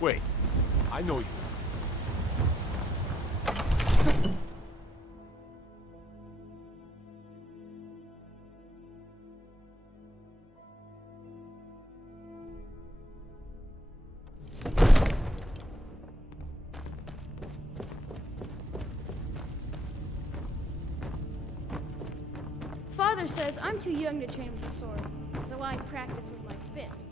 Wait, I know you. Father says I'm too young to train with the sword, so I practice with my fists.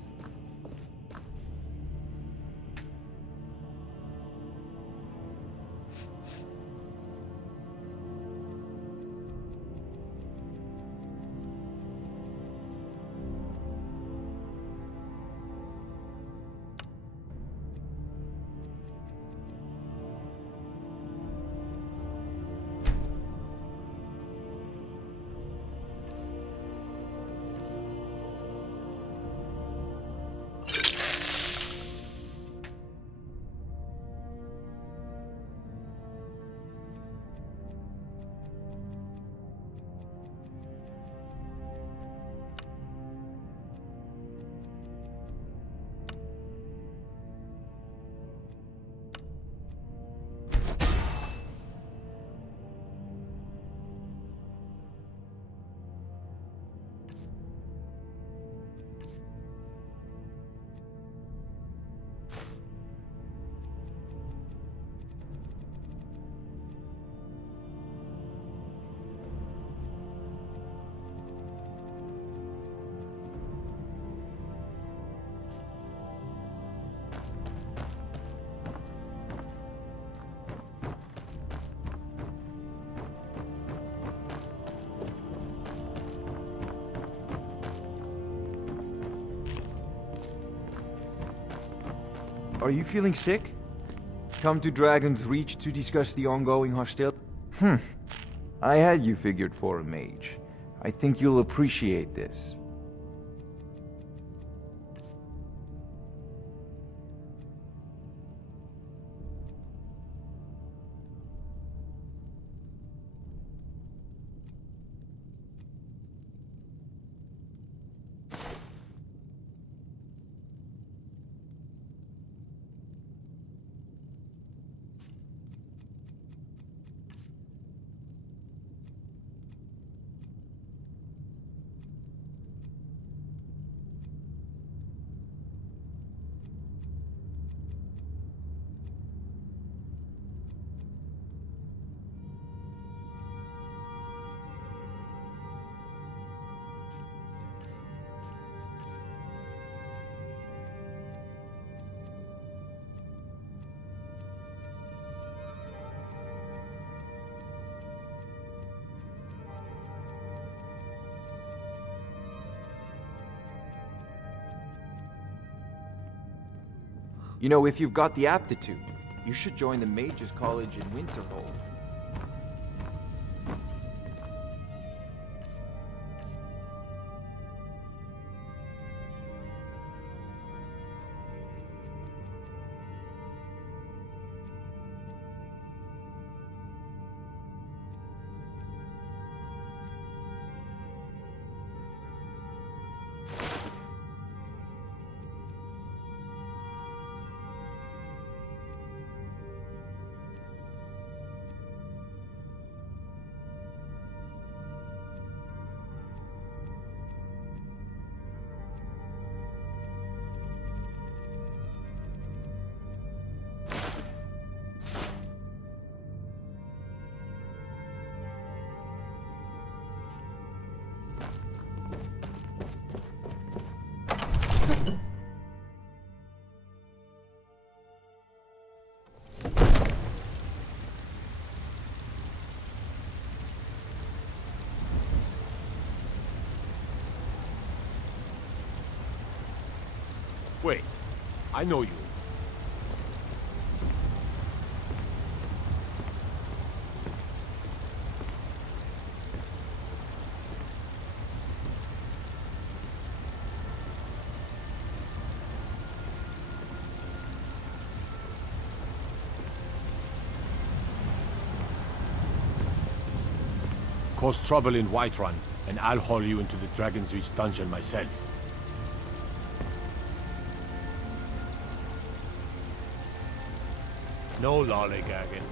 Are you feeling sick? Come to Dragon's Reach to discuss the ongoing hostility? I had you figured for a mage. I think you'll appreciate this. You know, if you've got the aptitude, you should join the Mages College in Winterhold. Wait, I know you. Cause trouble in Whiterun, and I'll haul you into the Dragon's Reach dungeon myself. No lollygagging.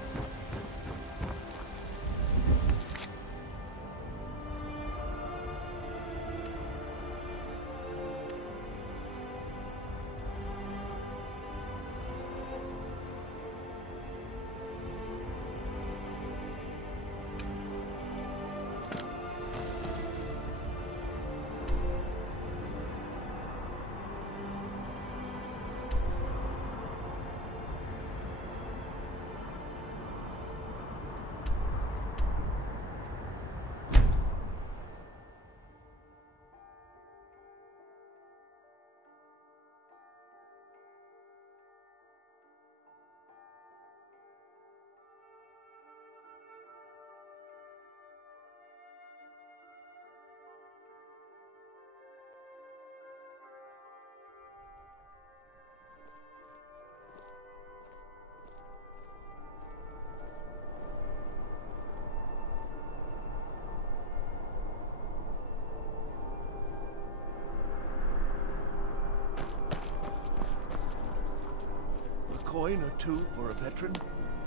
Coin or two for a veteran?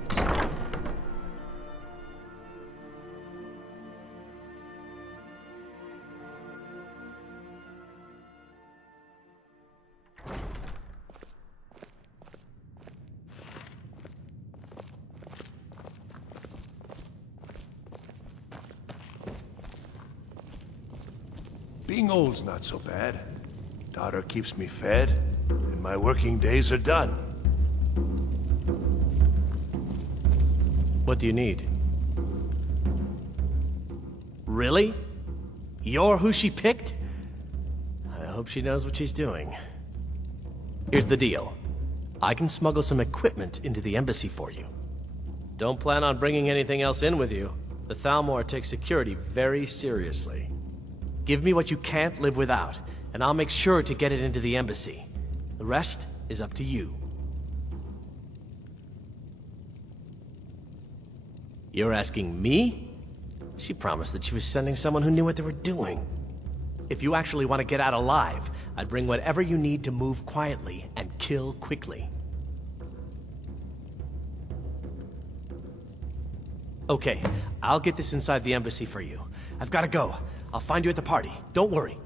It's... Being old's not so bad. Daughter keeps me fed, and my working days are done. What do you need? Really? You're who she picked? I hope she knows what she's doing. Here's the deal. I can smuggle some equipment into the embassy for you. Don't plan on bringing anything else in with you. The Thalmor takes security very seriously. Give me what you can't live without, and I'll make sure to get it into the embassy. The rest is up to you. You're asking me? She promised that she was sending someone who knew what they were doing. If you actually want to get out alive, I'd bring whatever you need to move quietly and kill quickly. Okay, I'll get this inside the embassy for you. I've got to go. I'll find you at the party. Don't worry.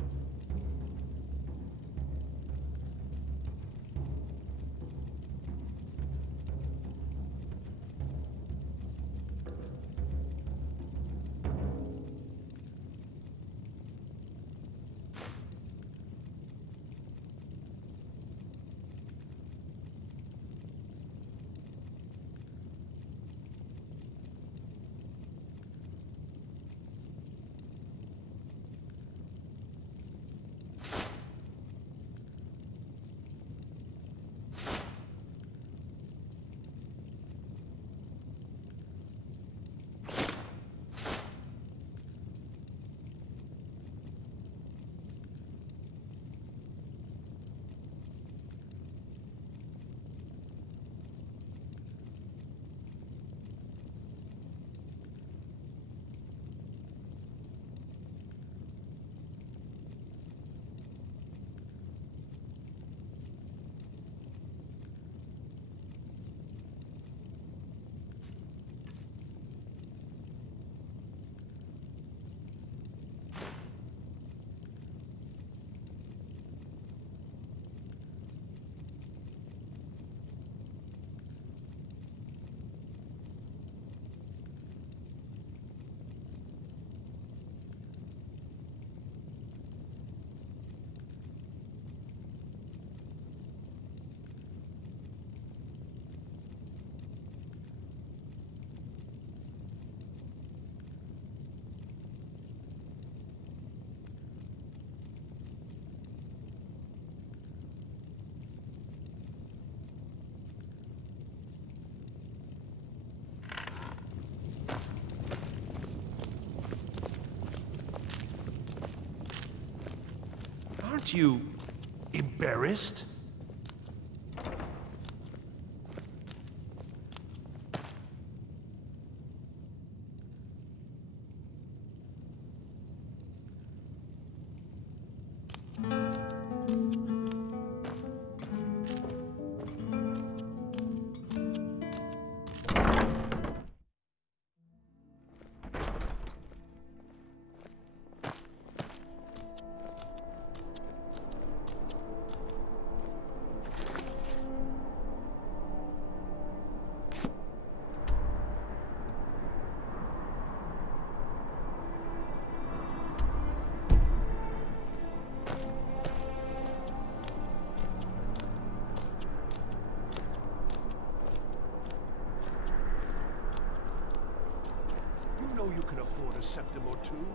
Aren't you embarrassed? afford a septim or two?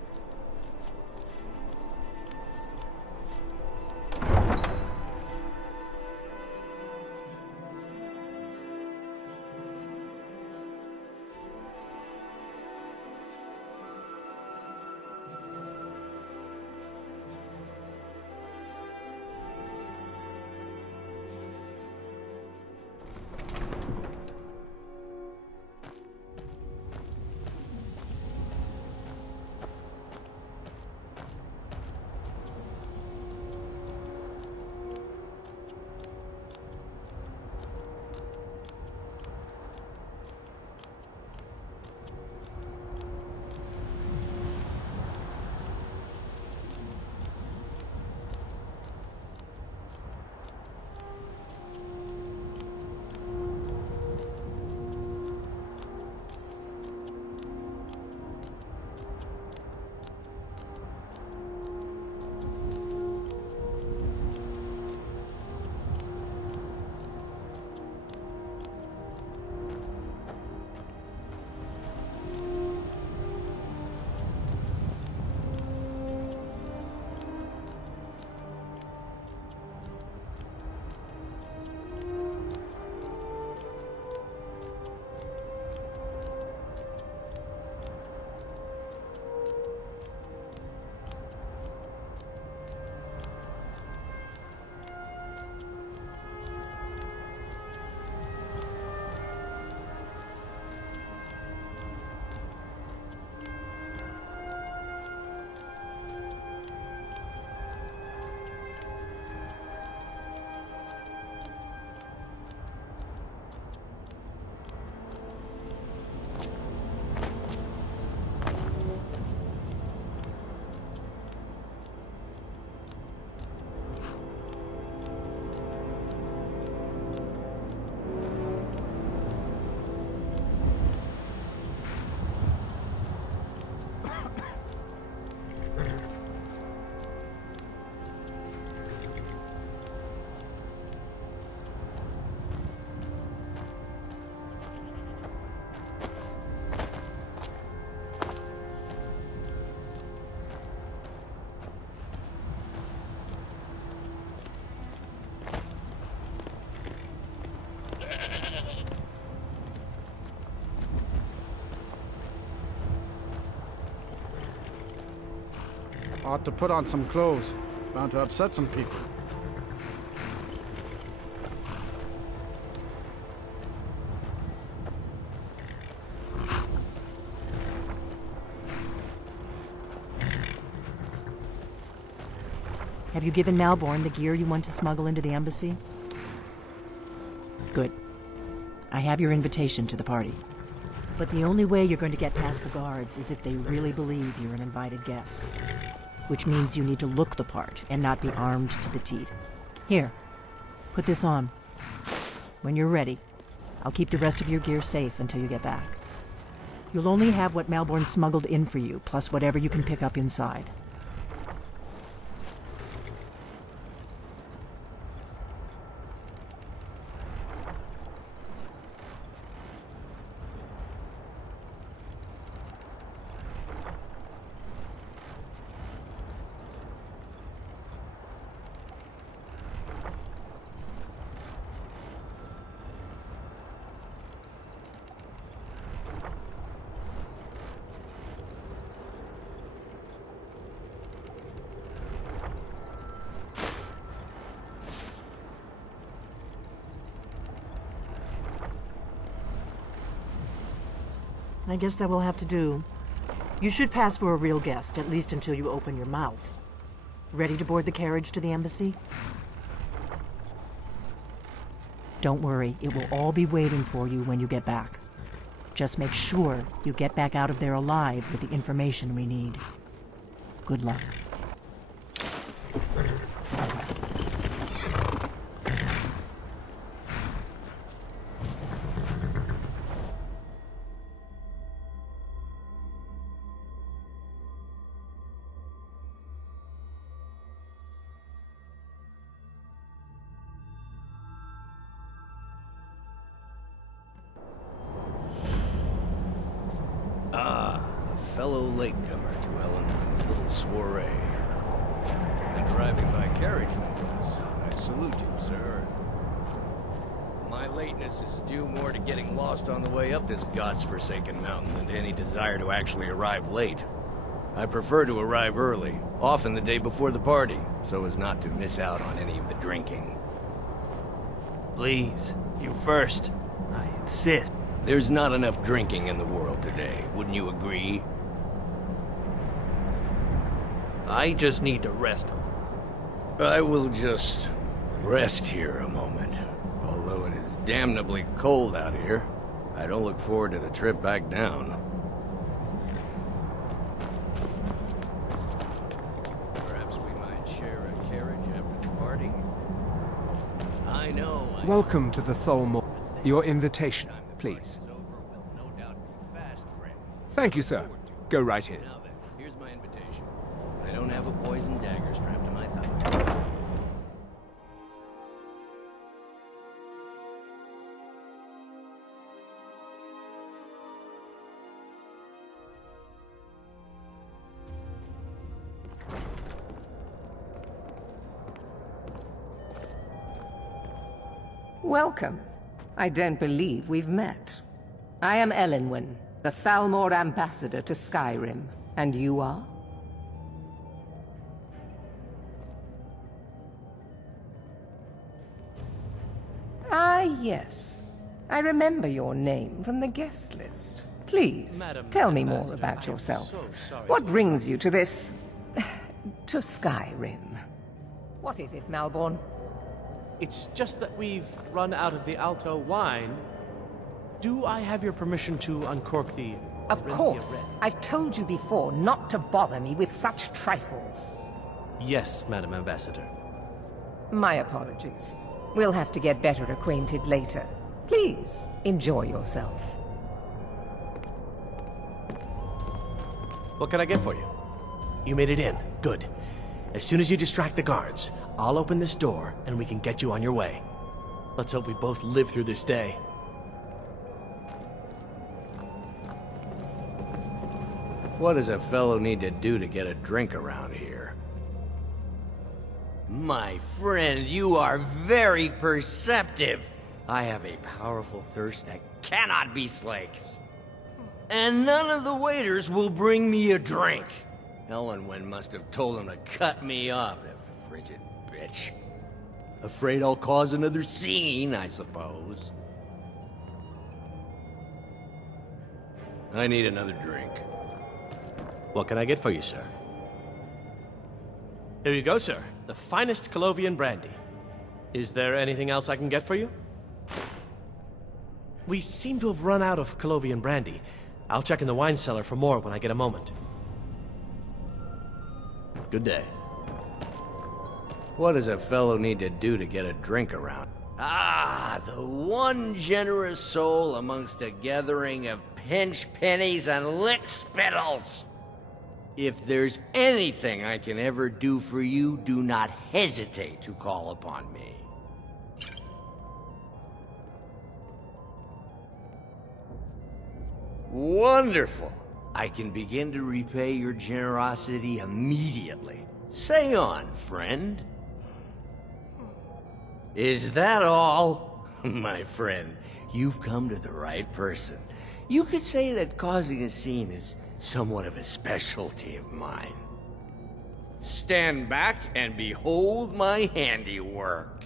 Ought to put on some clothes. Bound to upset some people. Have you given Malborn the gear you want to smuggle into the embassy? Good. I have your invitation to the party. But the only way you're going to get past the guards is if they really believe you're an invited guest. Which means you need to look the part and not be armed to the teeth. Here, put this on. When you're ready, I'll keep the rest of your gear safe until you get back. You'll only have what Malborn smuggled in for you, plus whatever you can pick up inside. I guess that will have to do. You should pass for a real guest, at least until you open your mouth. Ready to board the carriage to the embassy? Don't worry, it will all be waiting for you when you get back. Just make sure you get back out of there alive with the information we need. Good luck. fellow latecomer to Ellen's little soiree. And driving by carriage windows, I salute you, sir. My lateness is due more to getting lost on the way up this god's-forsaken mountain than to any desire to actually arrive late. I prefer to arrive early, often the day before the party, so as not to miss out on any of the drinking. Please, you first. I insist. There's not enough drinking in the world today, wouldn't you agree? I just need to rest. I will just rest here a moment. Although it is damnably cold out here, I don't look forward to the trip back down. Perhaps we might share a carriage after the party? I know. Welcome to the Tholmor. Your invitation, please. Thank you, sir. Go right in. Now then, here's my invitation. I don't have a poison dagger strapped to my thigh. Welcome. I don't believe we've met. I am Elenwen, the Thalmor ambassador to Skyrim. And you are? Ah, yes. I remember your name from the guest list. Please, tell me more about yourself. What brings you to this... to Skyrim? What is it, Malborn? It's just that we've run out of the Alto wine. Do I have your permission to uncork the... Of course. I've told you before not to bother me with such trifles. Yes, Madam Ambassador. My apologies. We'll have to get better acquainted later. Please, enjoy yourself. What can I get for you? You made it in. Good. As soon as you distract the guards, I'll open this door and we can get you on your way. Let's hope we both live through this day. What does a fellow need to do to get a drink around here? My friend, you are very perceptive. I have a powerful thirst that cannot be slaked. And none of the waiters will bring me a drink. Elenwen must have told him to cut me off, the frigid bitch. Afraid I'll cause another scene, I suppose. I need another drink. What can I get for you, sir? Here you go, sir. The finest Colovian brandy. Is there anything else I can get for you? We seem to have run out of Colovian brandy. I'll check in the wine cellar for more when I get a moment. Good day. What does a fellow need to do to get a drink around? Ah, the one generous soul amongst a gathering of pinch pennies and lick spittles. If there's anything I can ever do for you, do not hesitate to call upon me. Wonderful. I can begin to repay your generosity immediately. Say on, friend. Is that all? My friend, you've come to the right person. You could say that causing a scene is somewhat of a specialty of mine. Stand back and behold my handiwork.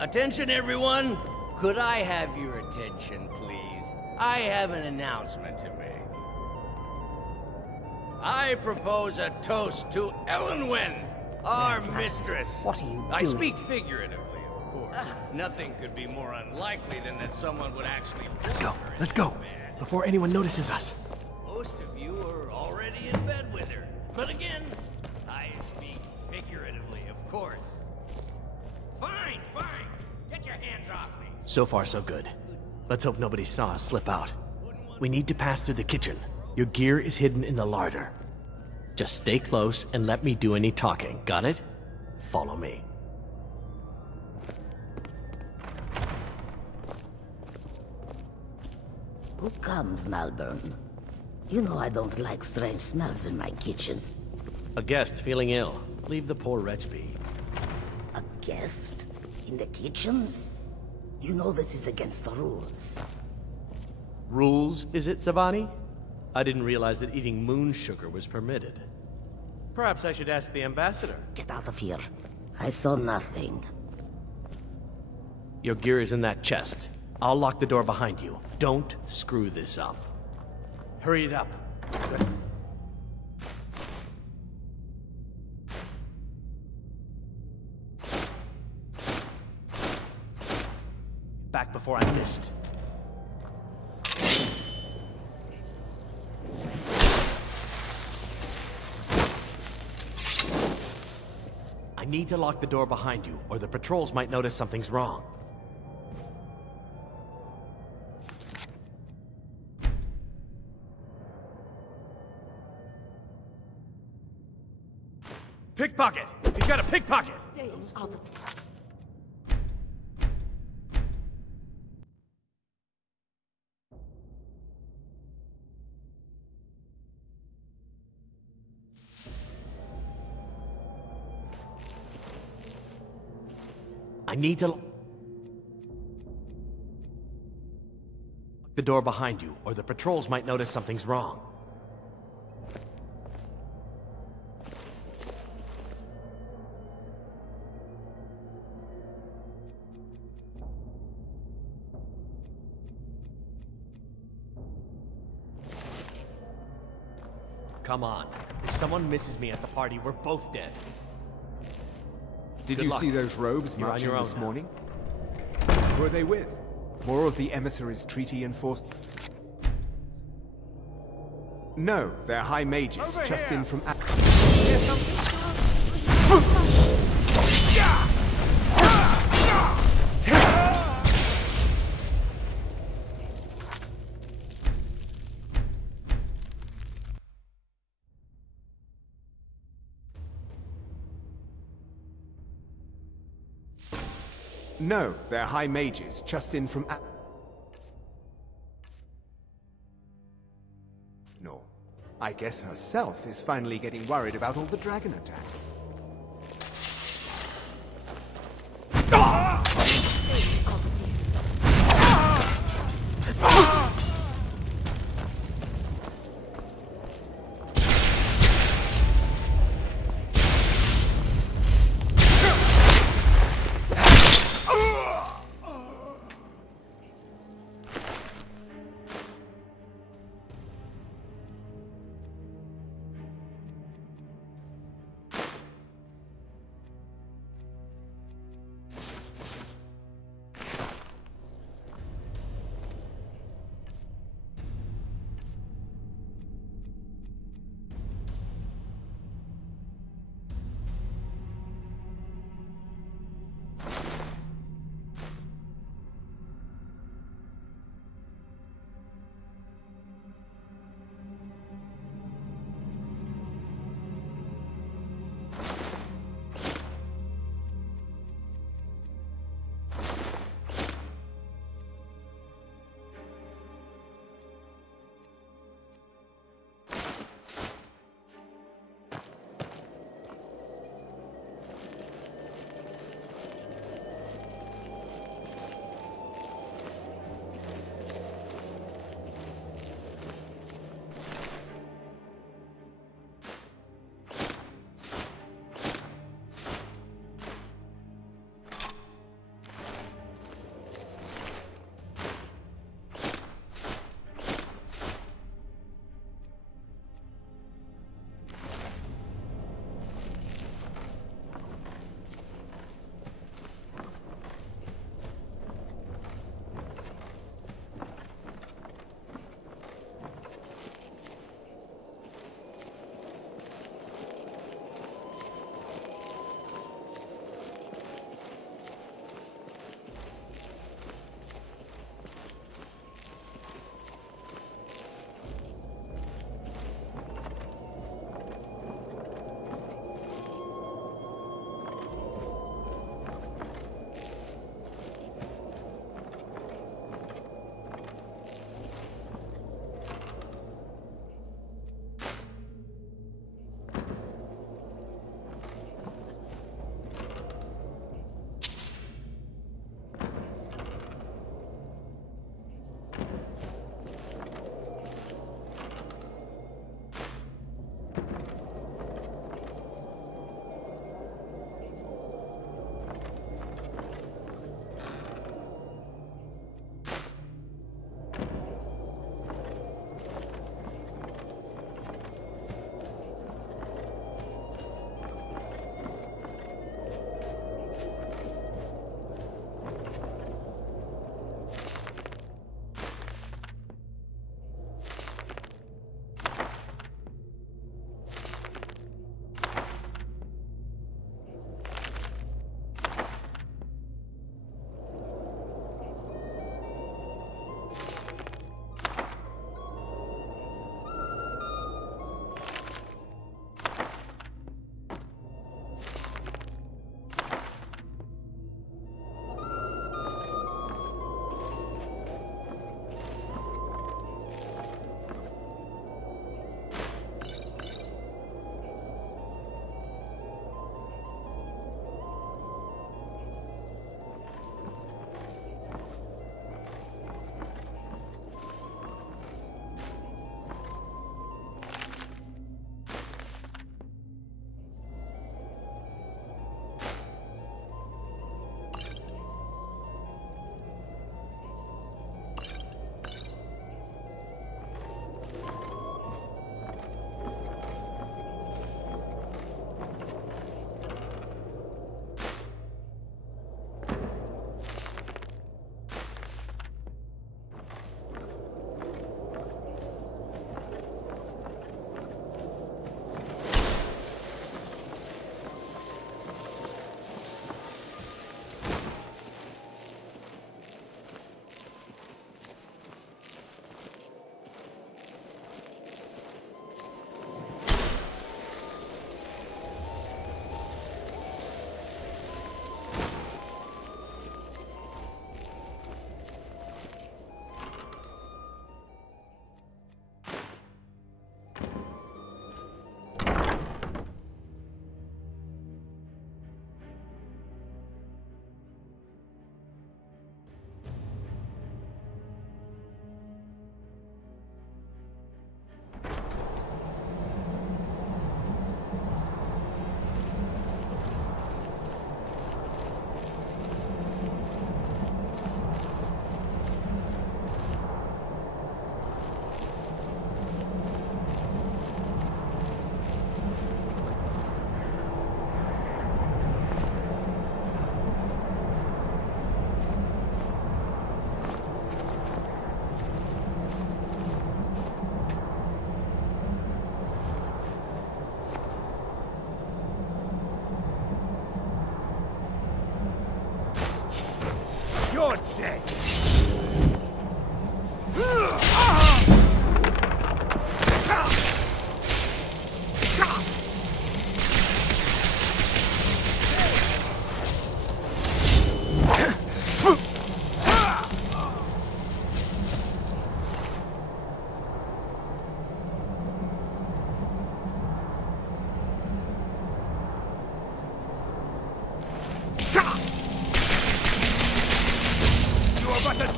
Attention, everyone! Could I have your attention, please? I have an announcement to make. I propose a toast to Elenwen, our mistress. What are you doing? I speak figuratively, of course. Nothing could be more unlikely than that someone would actually... Let's go, before anyone notices us. Most of you are already in bed with her. But again, I speak figuratively, of course. Fine, fine. Get your hands off me. So far, so good. Let's hope nobody saw us slip out. We need to pass through the kitchen. Your gear is hidden in the larder. Just stay close and let me do any talking. Got it? Follow me. Who comes, Malburn? You know I don't like strange smells in my kitchen. A guest feeling ill. Leave the poor wretch be. A guest? In the kitchens? You know this is against the rules. Rules, is it, Savani? I didn't realize that eating moon sugar was permitted. Perhaps I should ask the ambassador. Get out of here. I saw nothing. Your gear is in that chest. I'll lock the door behind you. Don't screw this up. Hurry it up. Back before I missed. I need to lock the door behind you, or the patrols might notice something's wrong. Pickpocket! He's got a pickpocket! I need to lock the door behind you, or the patrols might notice something's wrong. Come on. If someone misses me at the party, we're both dead. Did Good you luck. see those robes You're on marching your own this now. morning? Who are they with? More of the emissaries' treaty enforced? No, they're high mages, just in from... No, they're high mages, just in from... No. I guess herself is finally getting worried about all the dragon attacks.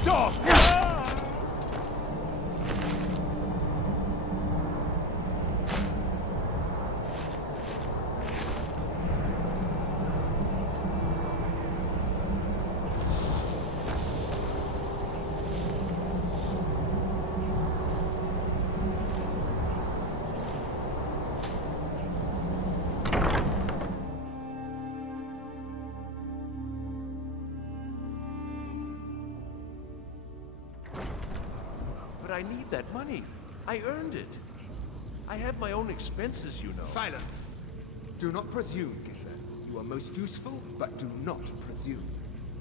off! But I need that money. I earned it. I have my own expenses, you know. Silence! Do not presume, Gisser. You are most useful, but do not presume.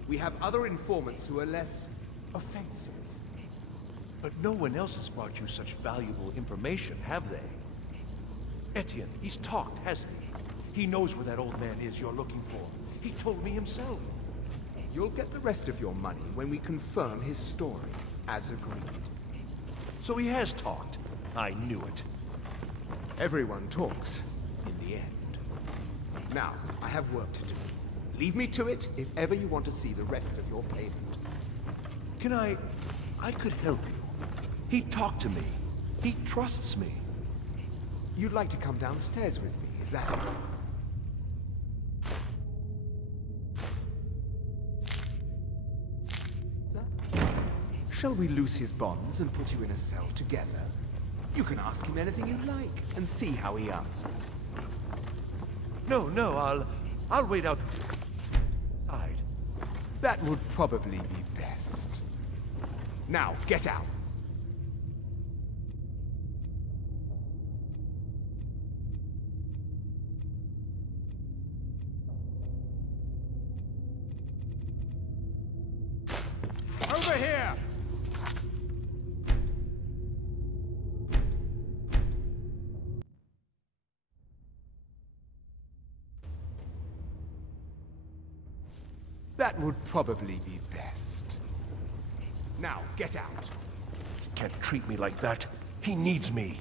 We have other informants who are less offensive. But no one else has brought you such valuable information, have they? Etienne, he's talked, hasn't he? He knows where that old man is you're looking for. He told me himself. You'll get the rest of your money when we confirm his story, as agreed. So he has talked. I knew it. Everyone talks, in the end. Now, I have work to do. Leave me to it if ever you want to see the rest of your payment. Can I could help you. He talked to me. He trusts me. You'd like to come downstairs with me, is that it? Shall we loose his bonds and put you in a cell together? You can ask him anything you like, and see how he answers. No, I'll wait out. That would probably be best. Now, get out. Over here! That would probably be best. Now, get out. He can't treat me like that. He needs me.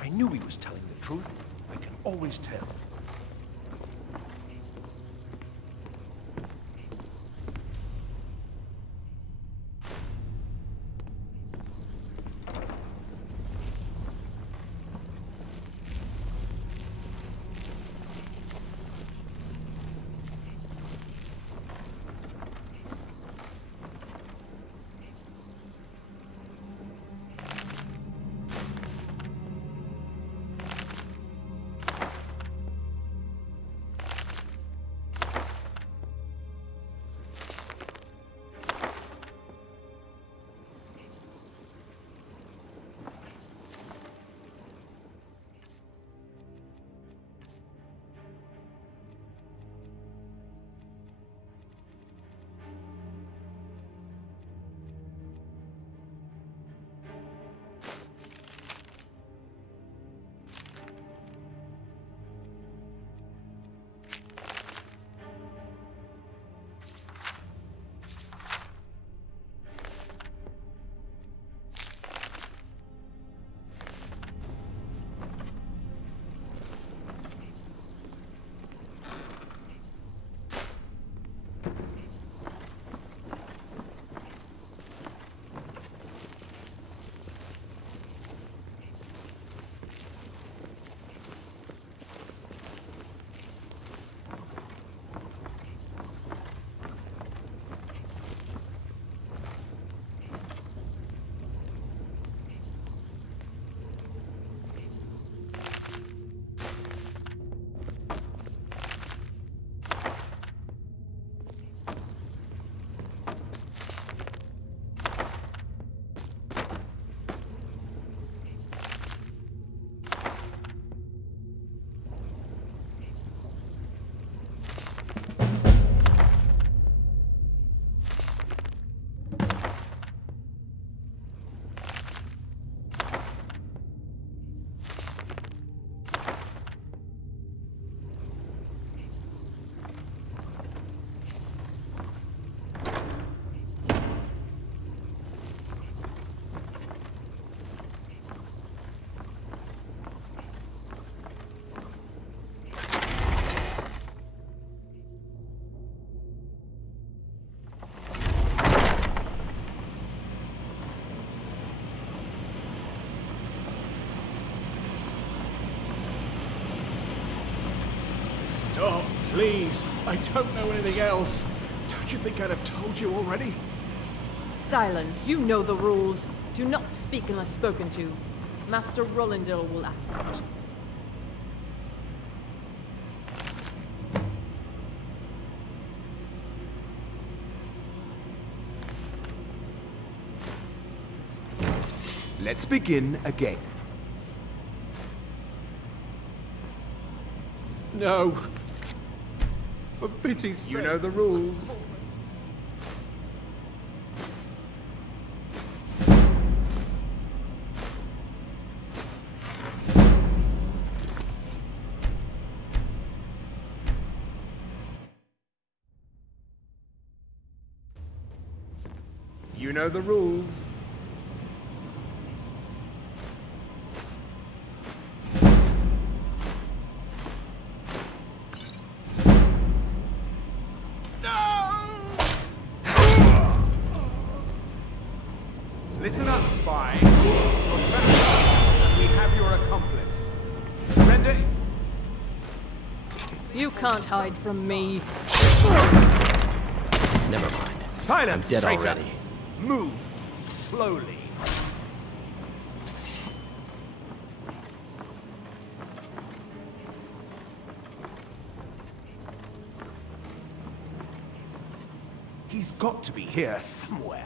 I knew he was telling the truth. I can always tell. Stop, please. I don't know anything else. Don't you think I'd have told you already? Silence. You know the rules. Do not speak unless spoken to. Master Rollindale will ask the question. Let's begin again. No. For pity's sake. You know the rules. You know the rules. Listen up, spy. You're trapped, and we have your accomplice. Surrender. You can't hide from me. Never mind. Silence, I'm dead traitor. already. Move slowly. He's got to be here somewhere.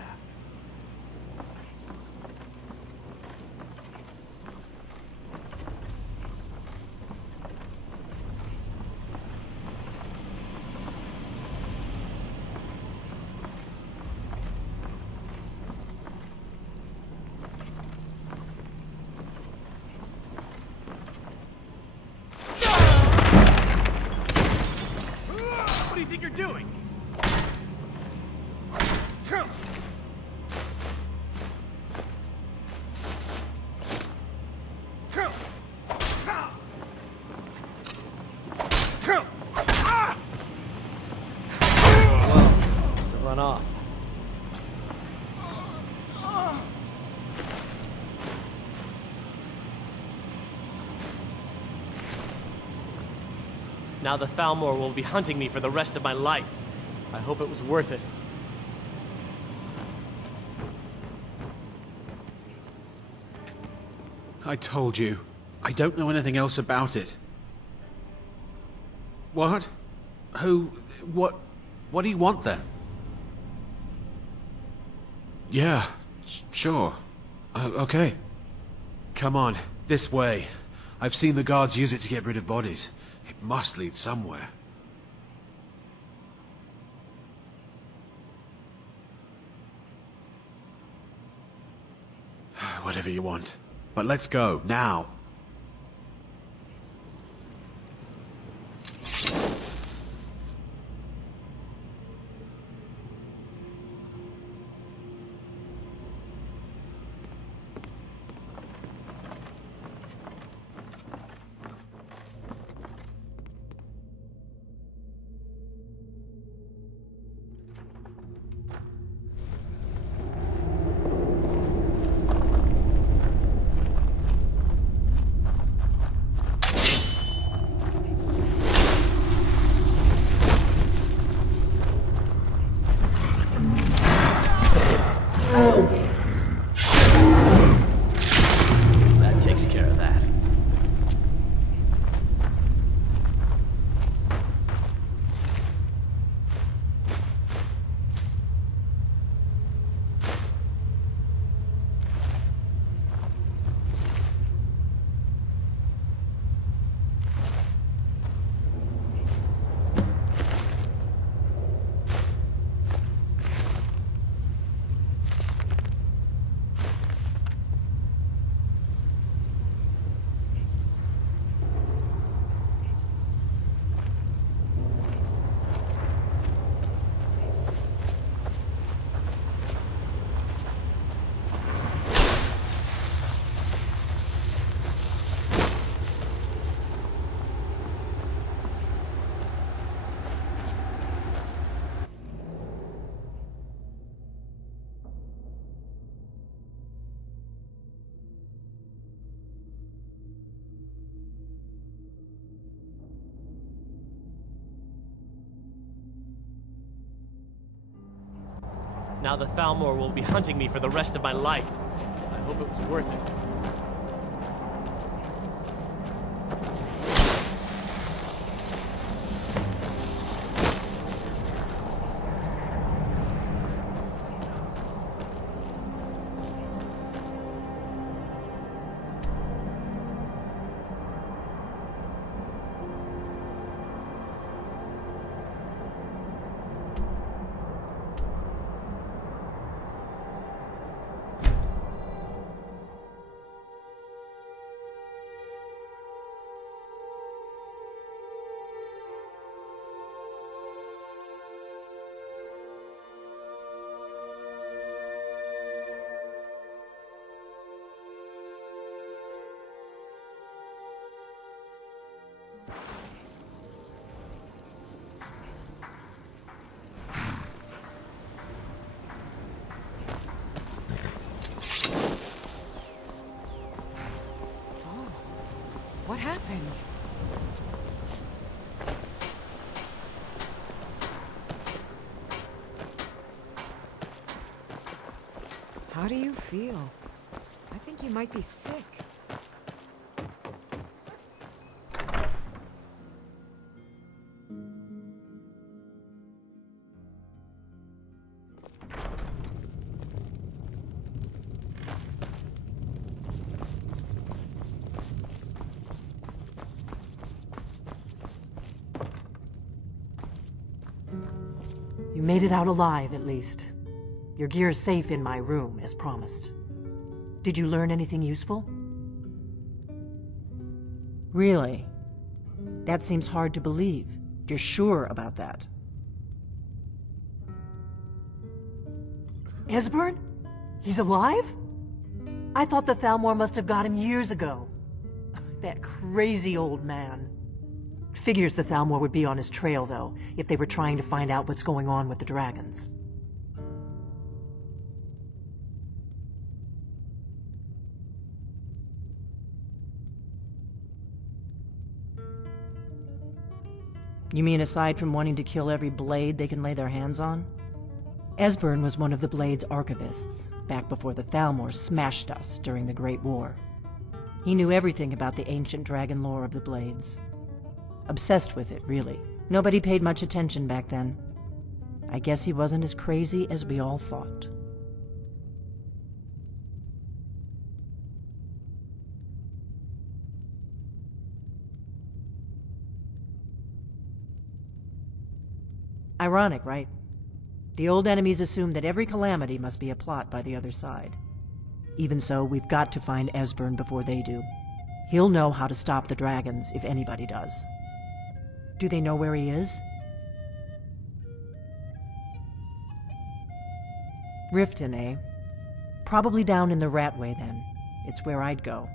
What do you think you're doing? To run off. Now the Thalmor will be hunting me for the rest of my life. I hope it was worth it. I told you. I don't know anything else about it. What? Who? What do you want then? Yeah, sure. Okay. Come on, this way. I've seen the guards use it to get rid of bodies. It must lead somewhere. Whatever you want. But let's go, now. Now the Thalmor will be hunting me for the rest of my life. I hope it was worth it. What happened? How do you feel? I think you might be sick. You made it out alive, at least. Your gear's safe in my room, as promised. Did you learn anything useful? Really? That seems hard to believe. You're sure about that? Esbern? He's alive? I thought the Thalmor must have got him years ago. That crazy old man. Figures the Thalmor would be on his trail, though, if they were trying to find out what's going on with the dragons. You mean aside from wanting to kill every blade they can lay their hands on? Esbern was one of the Blade's archivists, back before the Thalmor smashed us during the Great War. He knew everything about the ancient dragon lore of the Blades. Obsessed with it, really. Nobody paid much attention back then. I guess he wasn't as crazy as we all thought. Ironic, right? The old enemies assume that every calamity must be a plot by the other side. Even so, we've got to find Esbern before they do. He'll know how to stop the dragons if anybody does. Do they know where he is? Riften, eh? Probably down in the Ratway, then. It's where I'd go.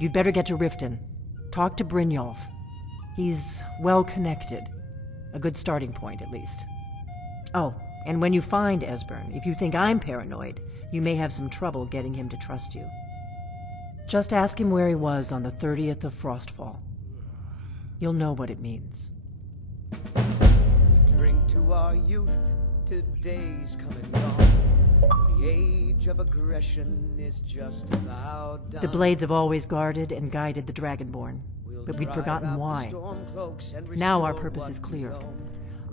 You'd better get to Riften. Talk to Brynjolf. He's well-connected. A good starting point, at least. Oh, and when you find Esbern, if you think I'm paranoid, you may have some trouble getting him to trust you. Just ask him where he was on the 30th of Frostfall. You'll know what it means. We drink to our youth, today's come and gone. The age of aggression is just about done. The Blades have always guarded and guided the Dragonborn, but we'd forgotten why. Now our purpose is clear.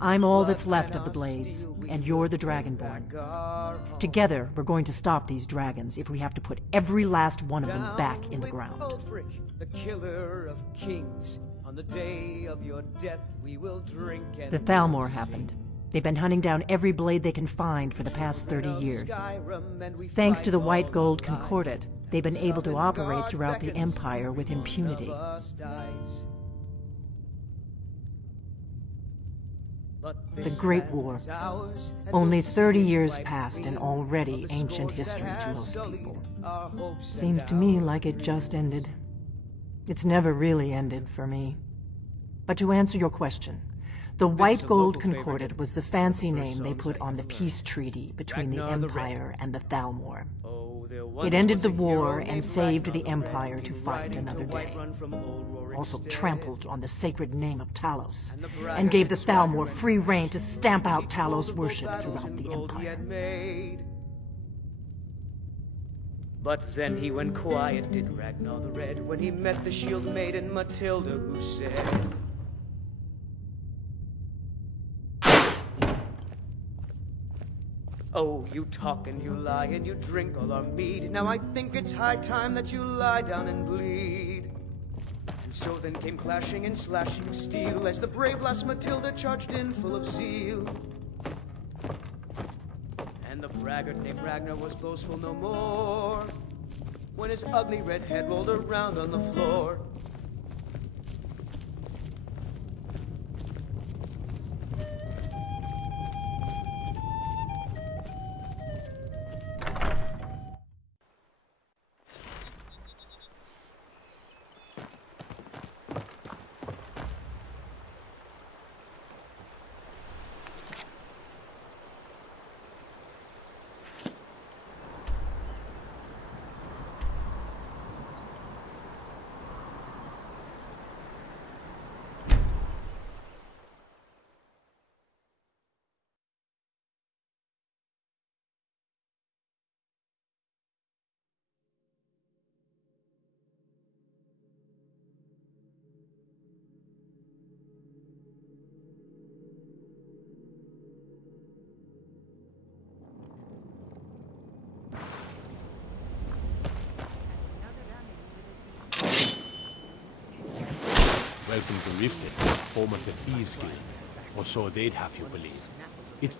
I'm all that's left of the Blades, and you're the Dragonborn. Together, we're going to stop these dragons if we have to put every last one of them back in the ground. The killer of kings. On the day of your death, we will drink and the Thalmor happened. They've been hunting down every blade they can find for the past 30 years. Thanks to the White Gold Concordat, they've been able to operate throughout the Empire with impunity. The Great War. Only 30 years passed and already ancient history to most people. Seems to me like it just ended. It's never really ended for me. But to answer your question, the White Gold Concordat was the fancy name they put on the peace treaty between the Empire and the Thalmor. It ended the war and saved the Empire to fight another day. Also trampled on the sacred name of Talos, and gave the Thalmor free rein to stamp out Talos worship throughout the Empire. But then he went quiet, did Ragnar the Red, when he met the shield maiden Matilda, who said, "Oh, you talk and you lie and you drink all our mead. Now I think it's high time that you lie down and bleed." And so then came clashing and slashing of steel as the brave lass Matilda charged in full of zeal. And the braggart named Ragnar was boastful no more when his ugly red head rolled around on the floor. Welcome to Riften, home of the Thieves Guild. Or so they'd have you believe. It's...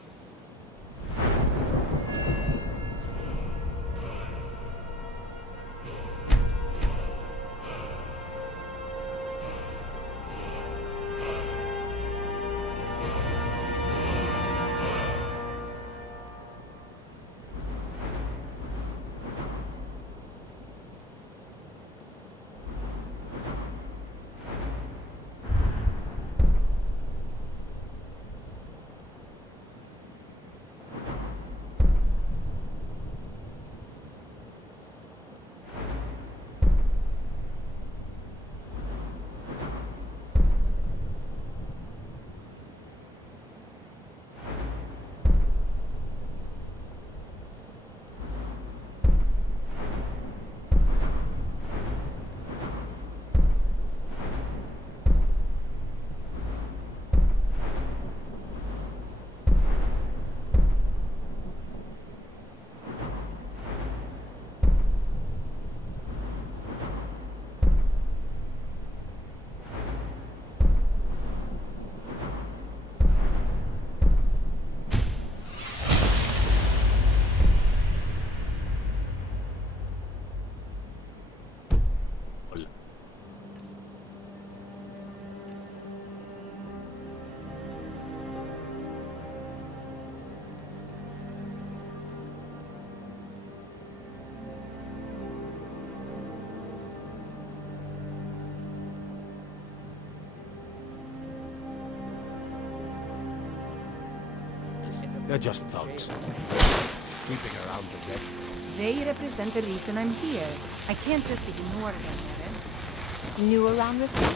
They're just thugs. Creeping around the wreck. They represent the reason I'm here. I can't just ignore them, Erin. New around with me?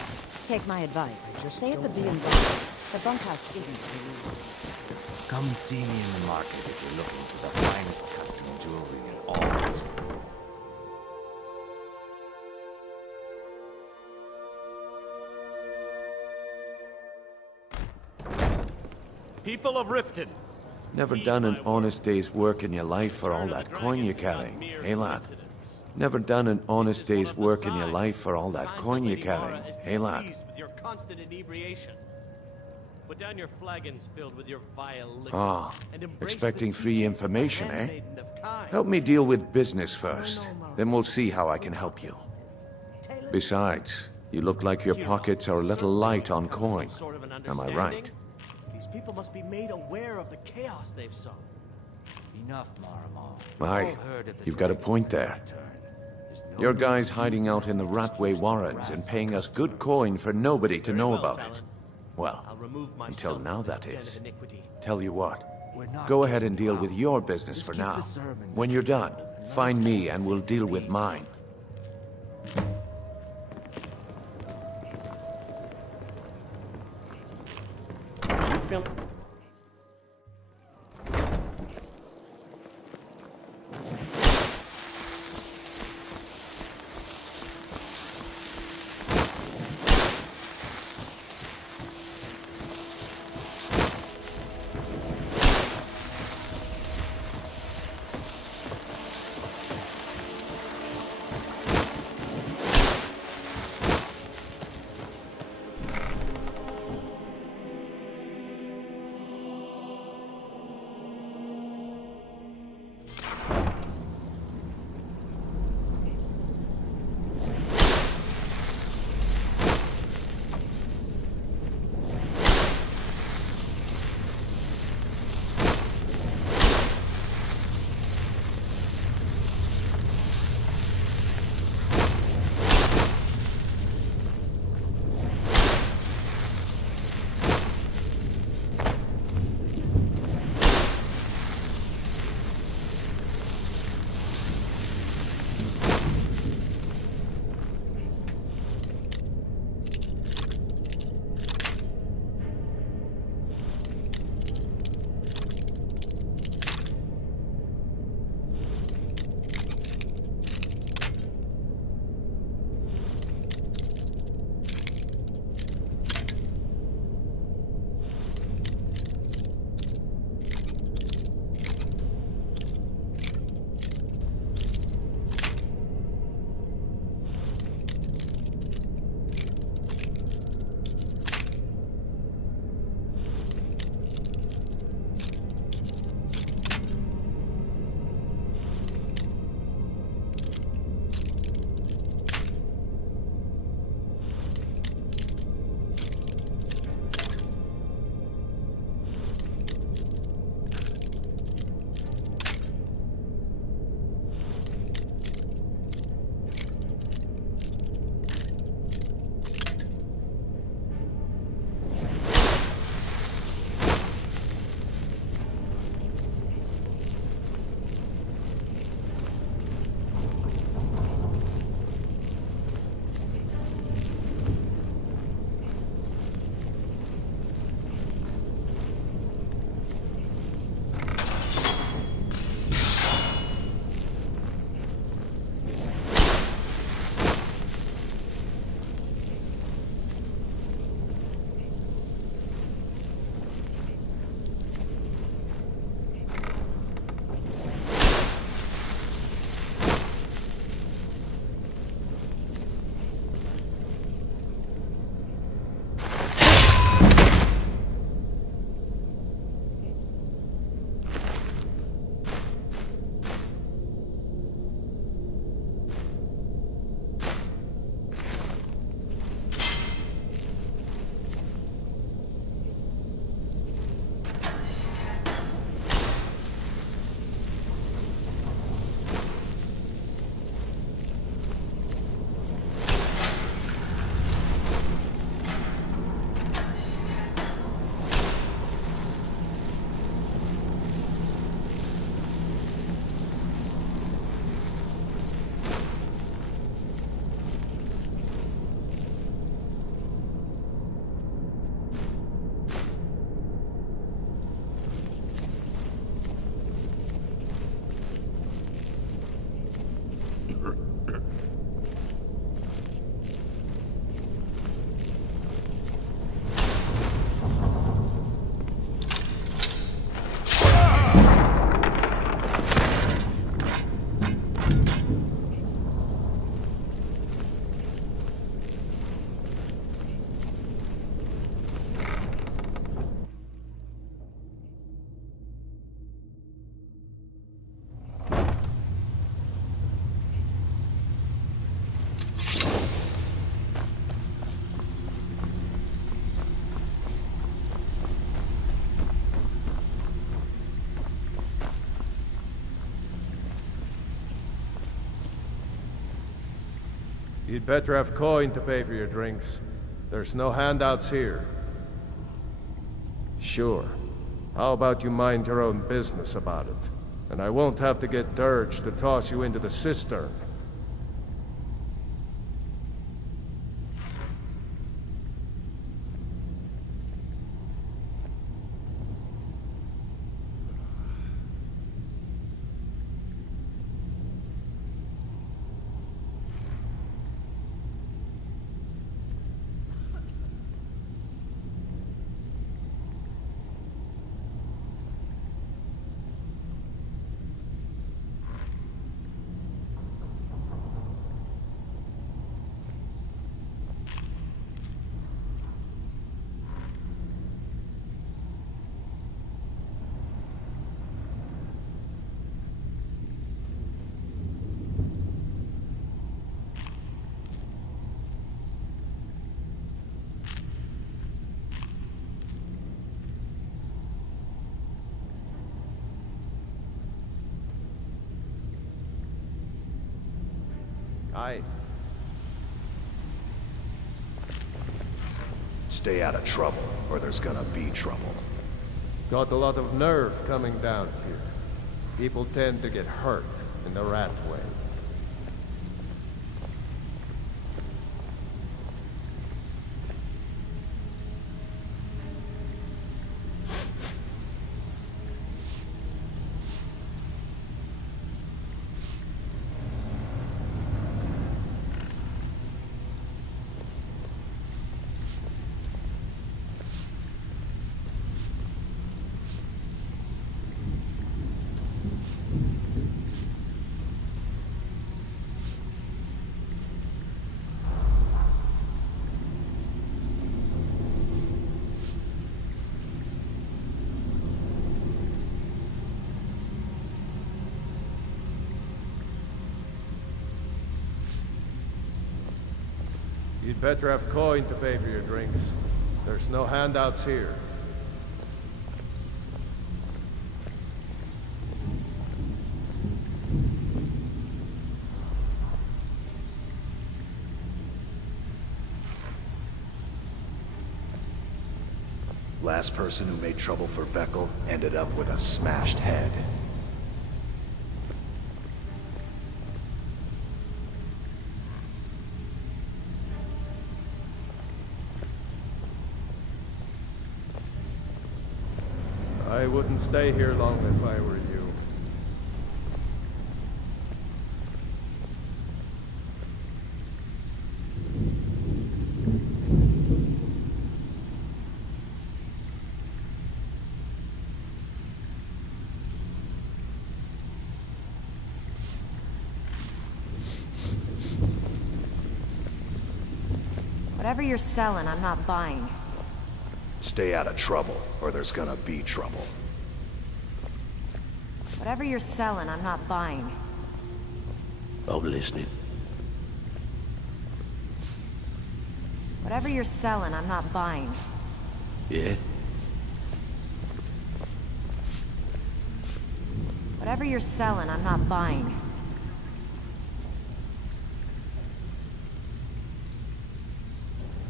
Take my advice. Just stay at the B&B. The bunkhouse isn't for you. Come see me in the market if you're looking for the finest custom jewelry in all Tuscany. People of Riften. Never done an honest day's work in your life for all that coin you carry, eh, lad? Never done an honest day's work in your life for all that coin you carry, eh, lad? With your constant inebriation. Put down your flagons filled with your vile liquors. Ah, expecting free information, eh? handmaiden of kind. Help me deal with business first, then we'll see how I can help you. Besides, you look like your pockets are a little light on coin. Am I right? These people must be made aware of the chaos they've sown. Enough, Marmal. Aye, you've got a point there. Your guy's hiding out in the Ratway Warrens and paying us good coin for nobody to know about it. Well, until now that is. Tell you what, go ahead and deal with your business for now. When you're done, Find me and we'll deal with mine. You feel... You'd better have coin to pay for your drinks. There's no handouts here. Sure. How about you mind your own business about it? And I won't have to get Dirge to toss you into the cistern. Aye. Stay out of trouble, or there's gonna be trouble. Got a lot of nerve coming down here. People tend to get hurt in the rat way. You'd better have coin to pay for your drinks. There's no handouts here. Last person who made trouble for Veckel ended up with a smashed head. I wouldn't stay here long if I were you. Whatever you're selling, I'm not buying. Stay out of trouble, or there's gonna be trouble. Whatever you're selling, I'm not buying. I'm listening. Whatever you're selling, I'm not buying. Yeah? Whatever you're selling, I'm not buying.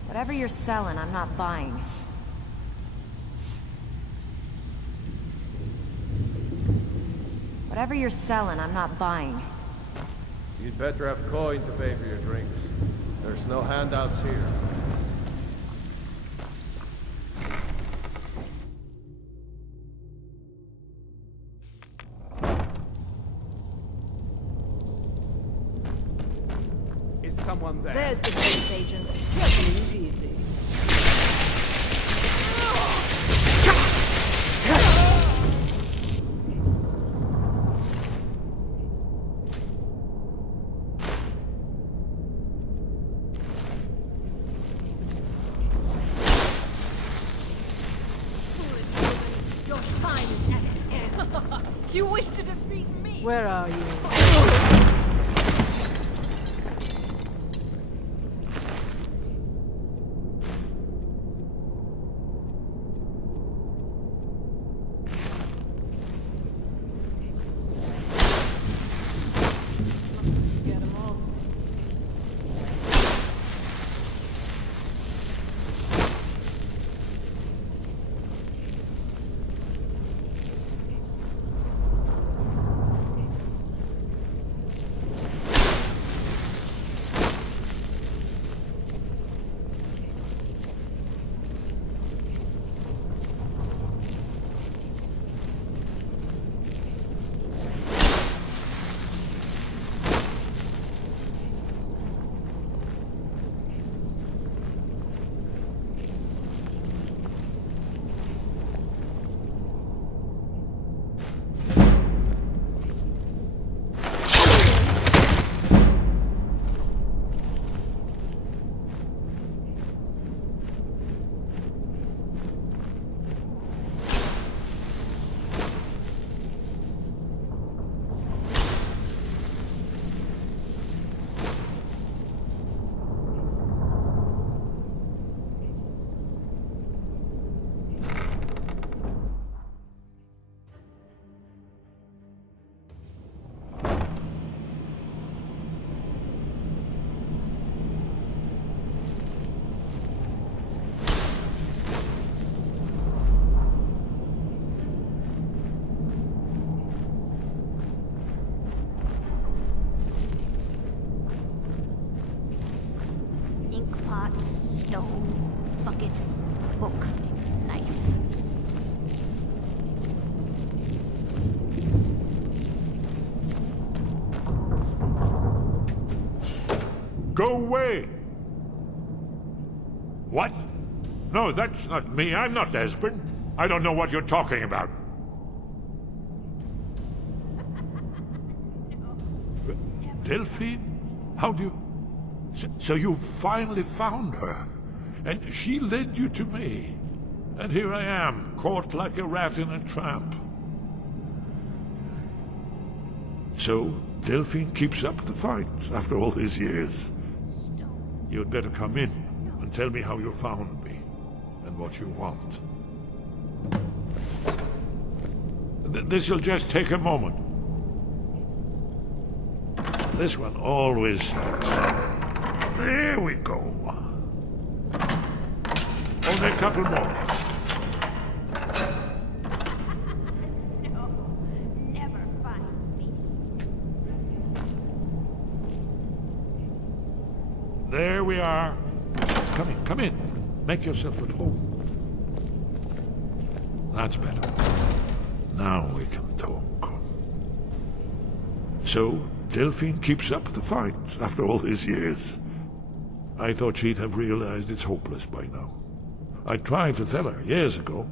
Whatever you're selling, I'm not buying. Whatever you're selling, I'm not buying. You'd better have coin to pay for your drinks. There's no handouts here. Is someone there? There's the base agent. Take it easy. Your time is at its end. You wish to defeat me? Where are you? pot, stone, bucket, book, knife. Go away! What? No, that's not me. I'm not Esbern. I don't know what you're talking about. Delphine? How do you... So you finally found her, and she led you to me. And here I am, caught like a rat in a trap. So, Delphine keeps up the fight after all these years. You'd better come in and tell me how you found me, and what you want. This'll just take a moment. This one always sticks. There we go. Only a couple more. No, never find me. There we are. Come in. Make yourself at home. That's better. Now we can talk. So, Delphine keeps up the fight after all these years. I thought she'd have realized it's hopeless by now. I tried to tell her years ago.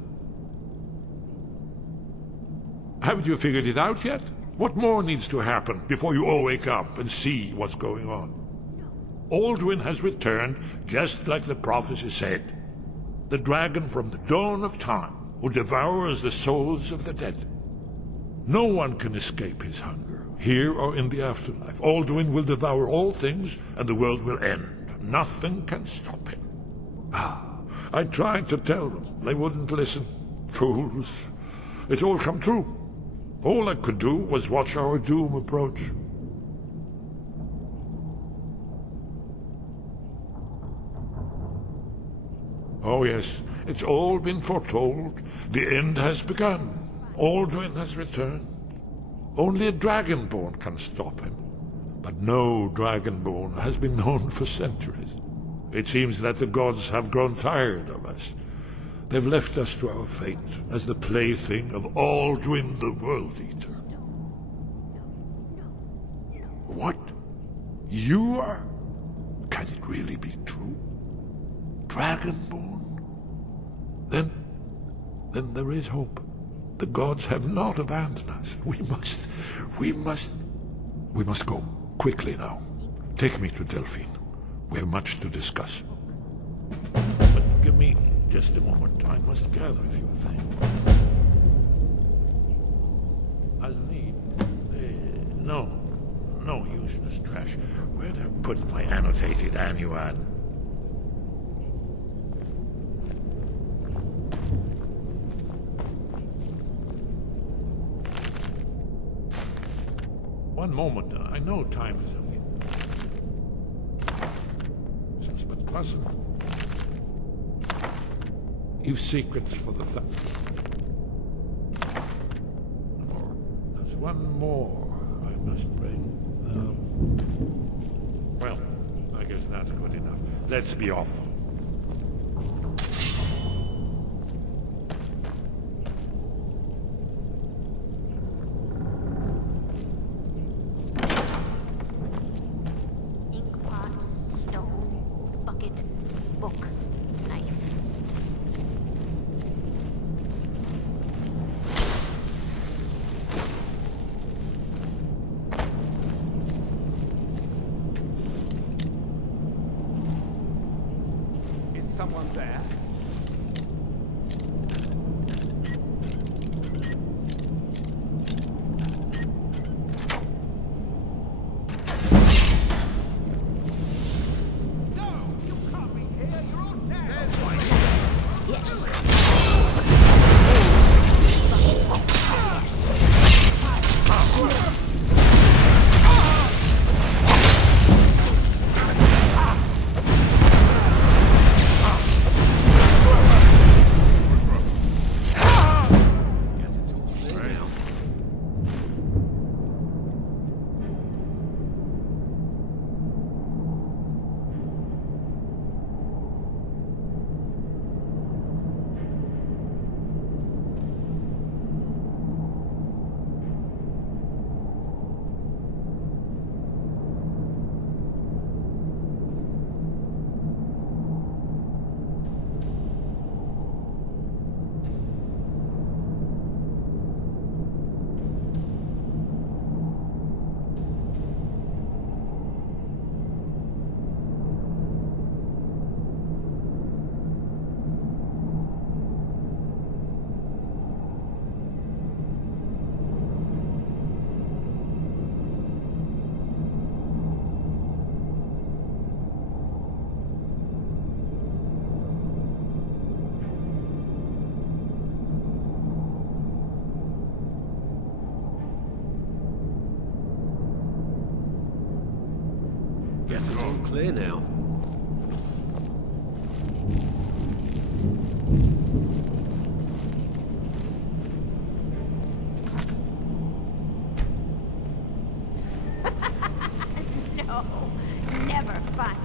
Haven't you figured it out yet? What more needs to happen before you all wake up and see what's going on? Alduin has returned just like the prophecy said. The dragon from the dawn of time who devours the souls of the dead. No one can escape his hunger, here or in the afterlife. Alduin will devour all things, and the world will end. Nothing can stop him. I tried to tell them. They wouldn't listen. Fools. It's all come true. All I could do was watch our doom approach. Oh yes, it's all been foretold. The end has begun. Alduin has returned. Only a Dragonborn can stop him. But no Dragonborn has been known for centuries. It seems that the gods have grown tired of us. They've left us to our fate as the plaything of Alduin the World Eater. What? You are? Can it really be true? Dragonborn? Then there is hope. The gods have not abandoned us. We must go. Quickly now. Take me to Delphine. We have much to discuss. But give me just a moment. I must gather a few things. I'll need... No useless trash. Where'd I put my annotated annuad? One moment. I know time is only... Since but puzzle. You've secrets for the There's one more I must bring. Well, I guess that's good enough. Let's be off. Someone there? Yes. Guess it's all clear now. No, never fun.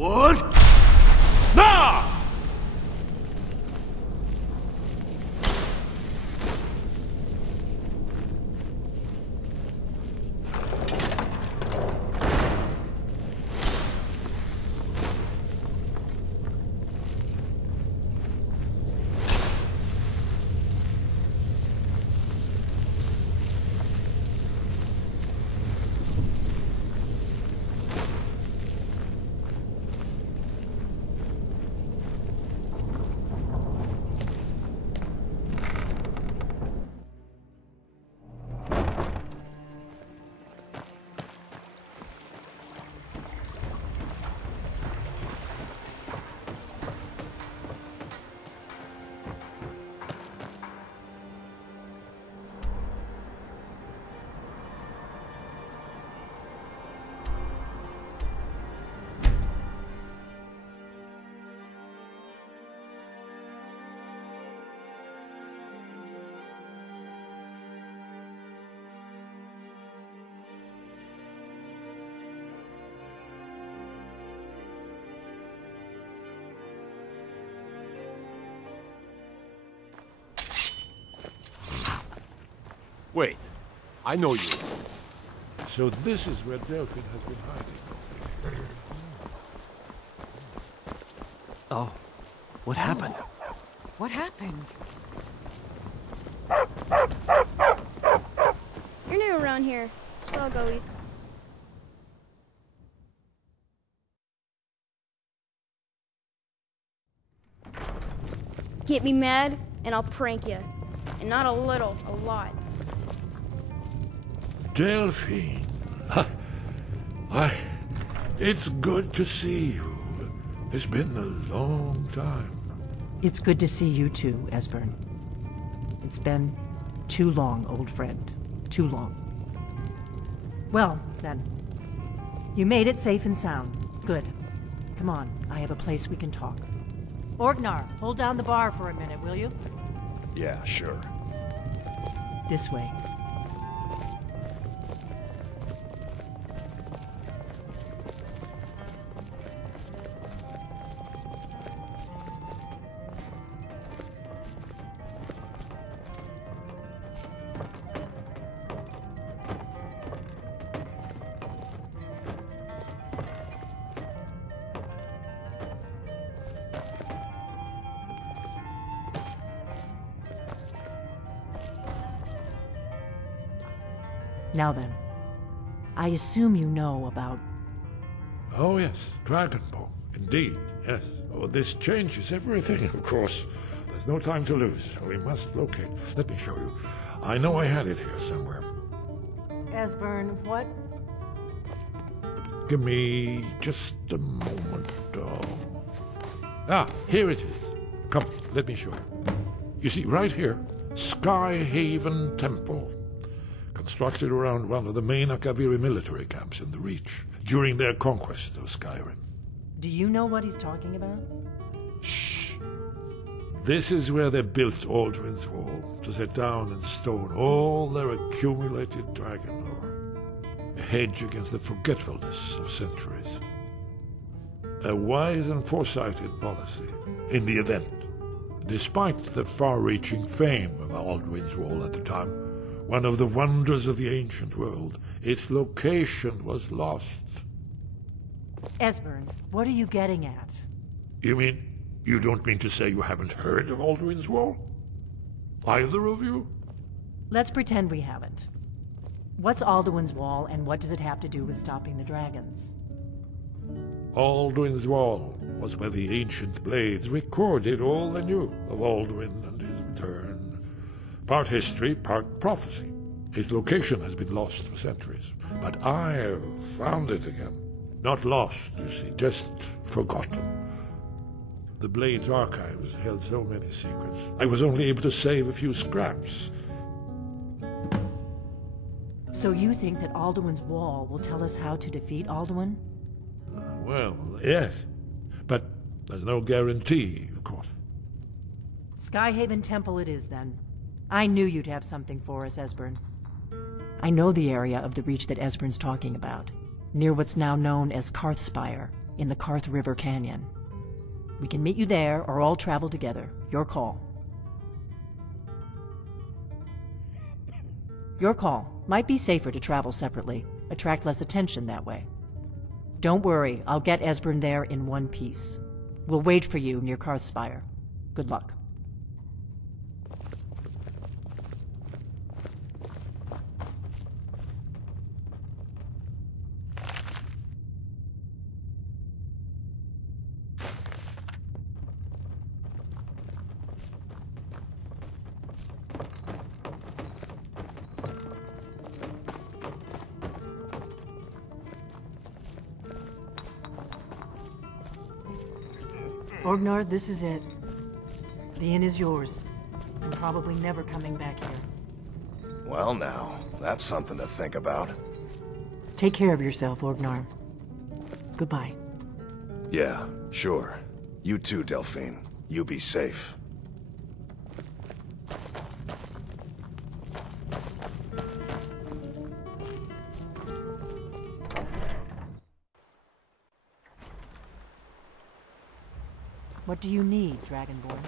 What? Now! Wait, I know you. So this is where Delphine has been hiding. Oh, what happened? What happened? You're new around here, so I'll go eat. Get me mad, and I'll prank you. And not a little, a lot. Delphine. Why, it's good to see you. It's been a long time. It's good to see you too, Esbern. It's been too long, old friend. Too long. Well, then. You made it safe and sound. Good. Come on, I have a place we can talk. Orgnar, hold down the bar for a minute, will you? Yeah, sure. This way. Now then, I assume you know about... Oh yes, Dragonborn. Indeed, yes. Oh, this changes everything, of course. There's no time to lose. We must locate. Let me show you. I know I had it here somewhere. Esbern, what? Give me just a moment. Here it is. Come, let me show you. You see, right here, Skyhaven Temple. Constructed around one of the main Akaviri military camps in the Reach during their conquest of Skyrim. Do you know what he's talking about? Shh. This is where they built Alduin's Wall, to set down in stone all their accumulated dragon lore. A hedge against the forgetfulness of centuries. A wise and foresighted policy, in the event. Despite the far-reaching fame of Alduin's Wall at the time, one of the wonders of the ancient world, its location was lost. Esbern, what are you getting at? You mean, you don't mean to say you haven't heard of Alduin's Wall? Either of you? Let's pretend we haven't. What's Alduin's Wall, and what does it have to do with stopping the dragons? Alduin's Wall was where the ancient blades recorded all they knew of Alduin and his return. Part history, part prophecy. Its location has been lost for centuries, but I've found it again. Not lost, you see, just forgotten. The Blade's archives held so many secrets. I was only able to save a few scraps. So you think that Alduin's Wall will tell us how to defeat Alduin? Well, yes. But there's no guarantee, of course. Skyhaven Temple it is, then. I knew you'd have something for us, Esbern. I know the area of the Reach that Esbern's talking about, near what's now known as Karthspire, in the Karth River Canyon. We can meet you there, or all travel together. Your call. Your call. Might be safer to travel separately. Attract less attention that way. Don't worry, I'll get Esbern there in one piece. We'll wait for you near Karthspire. Good luck. Orgnar, this is it. The inn is yours. I'm probably never coming back here. Well now, that's something to think about. Take care of yourself, Orgnar. Goodbye. Yeah, sure. You too, Delphine. You be safe. What do you need, Dragonborn?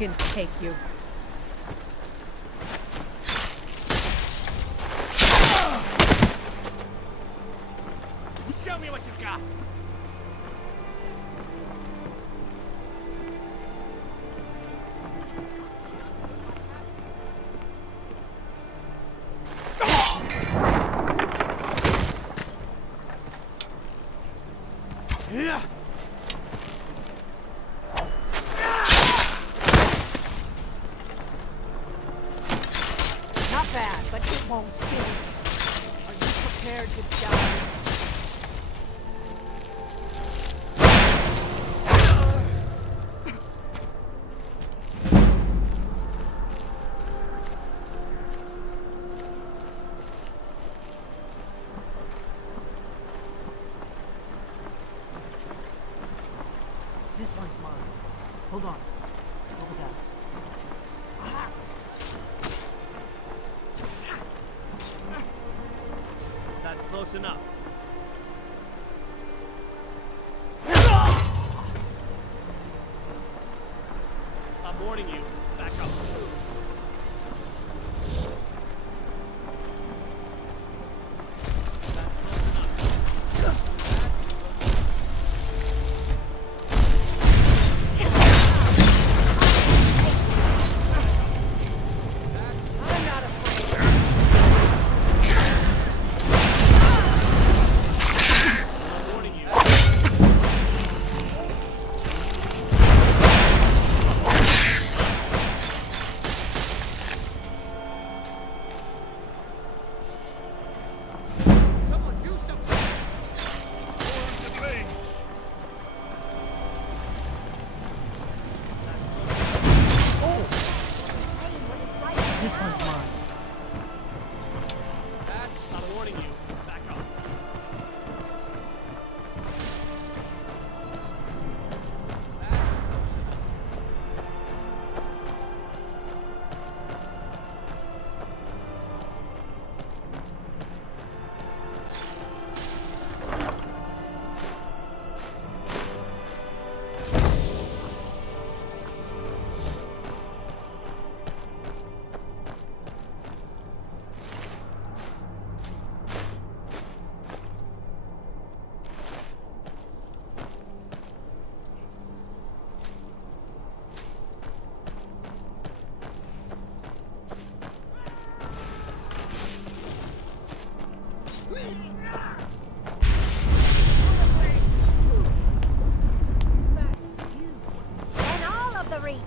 can take you. Show me what you've got! Not bad, but it won't sting. Are you prepared to die? This one's mine. Hold on. What was that? That's close enough. I'm warning you. Back up. This one's mine. I'm warning you. Back up. And all of the reach.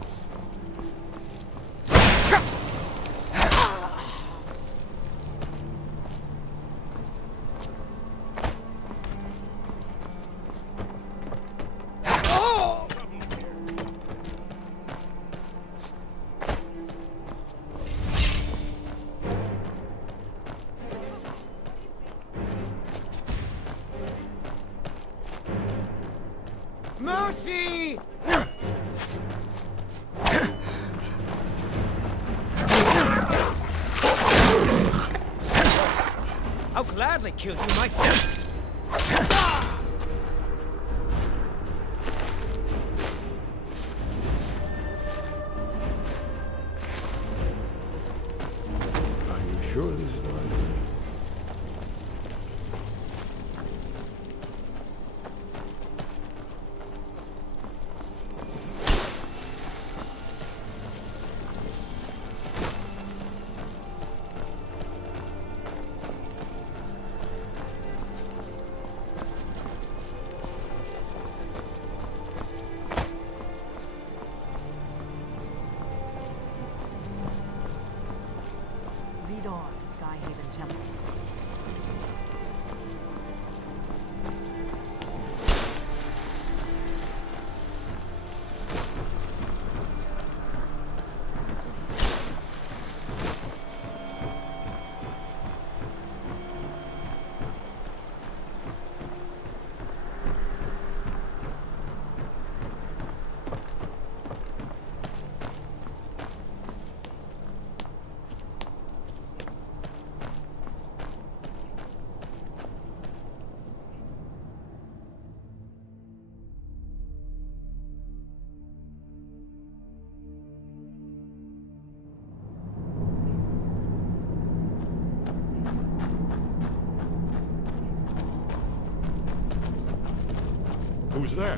Mercy! I'll gladly kill you myself. Are you sure this is the right way? Who's there?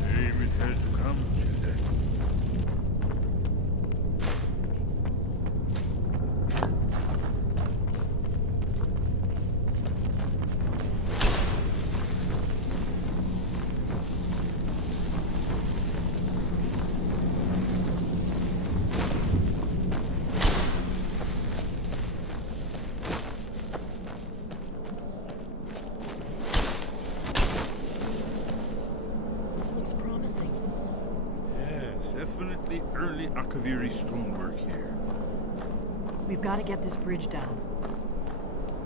Shame it had to come to that. Definitely early Akaviri stonework here. We've got to get this bridge down.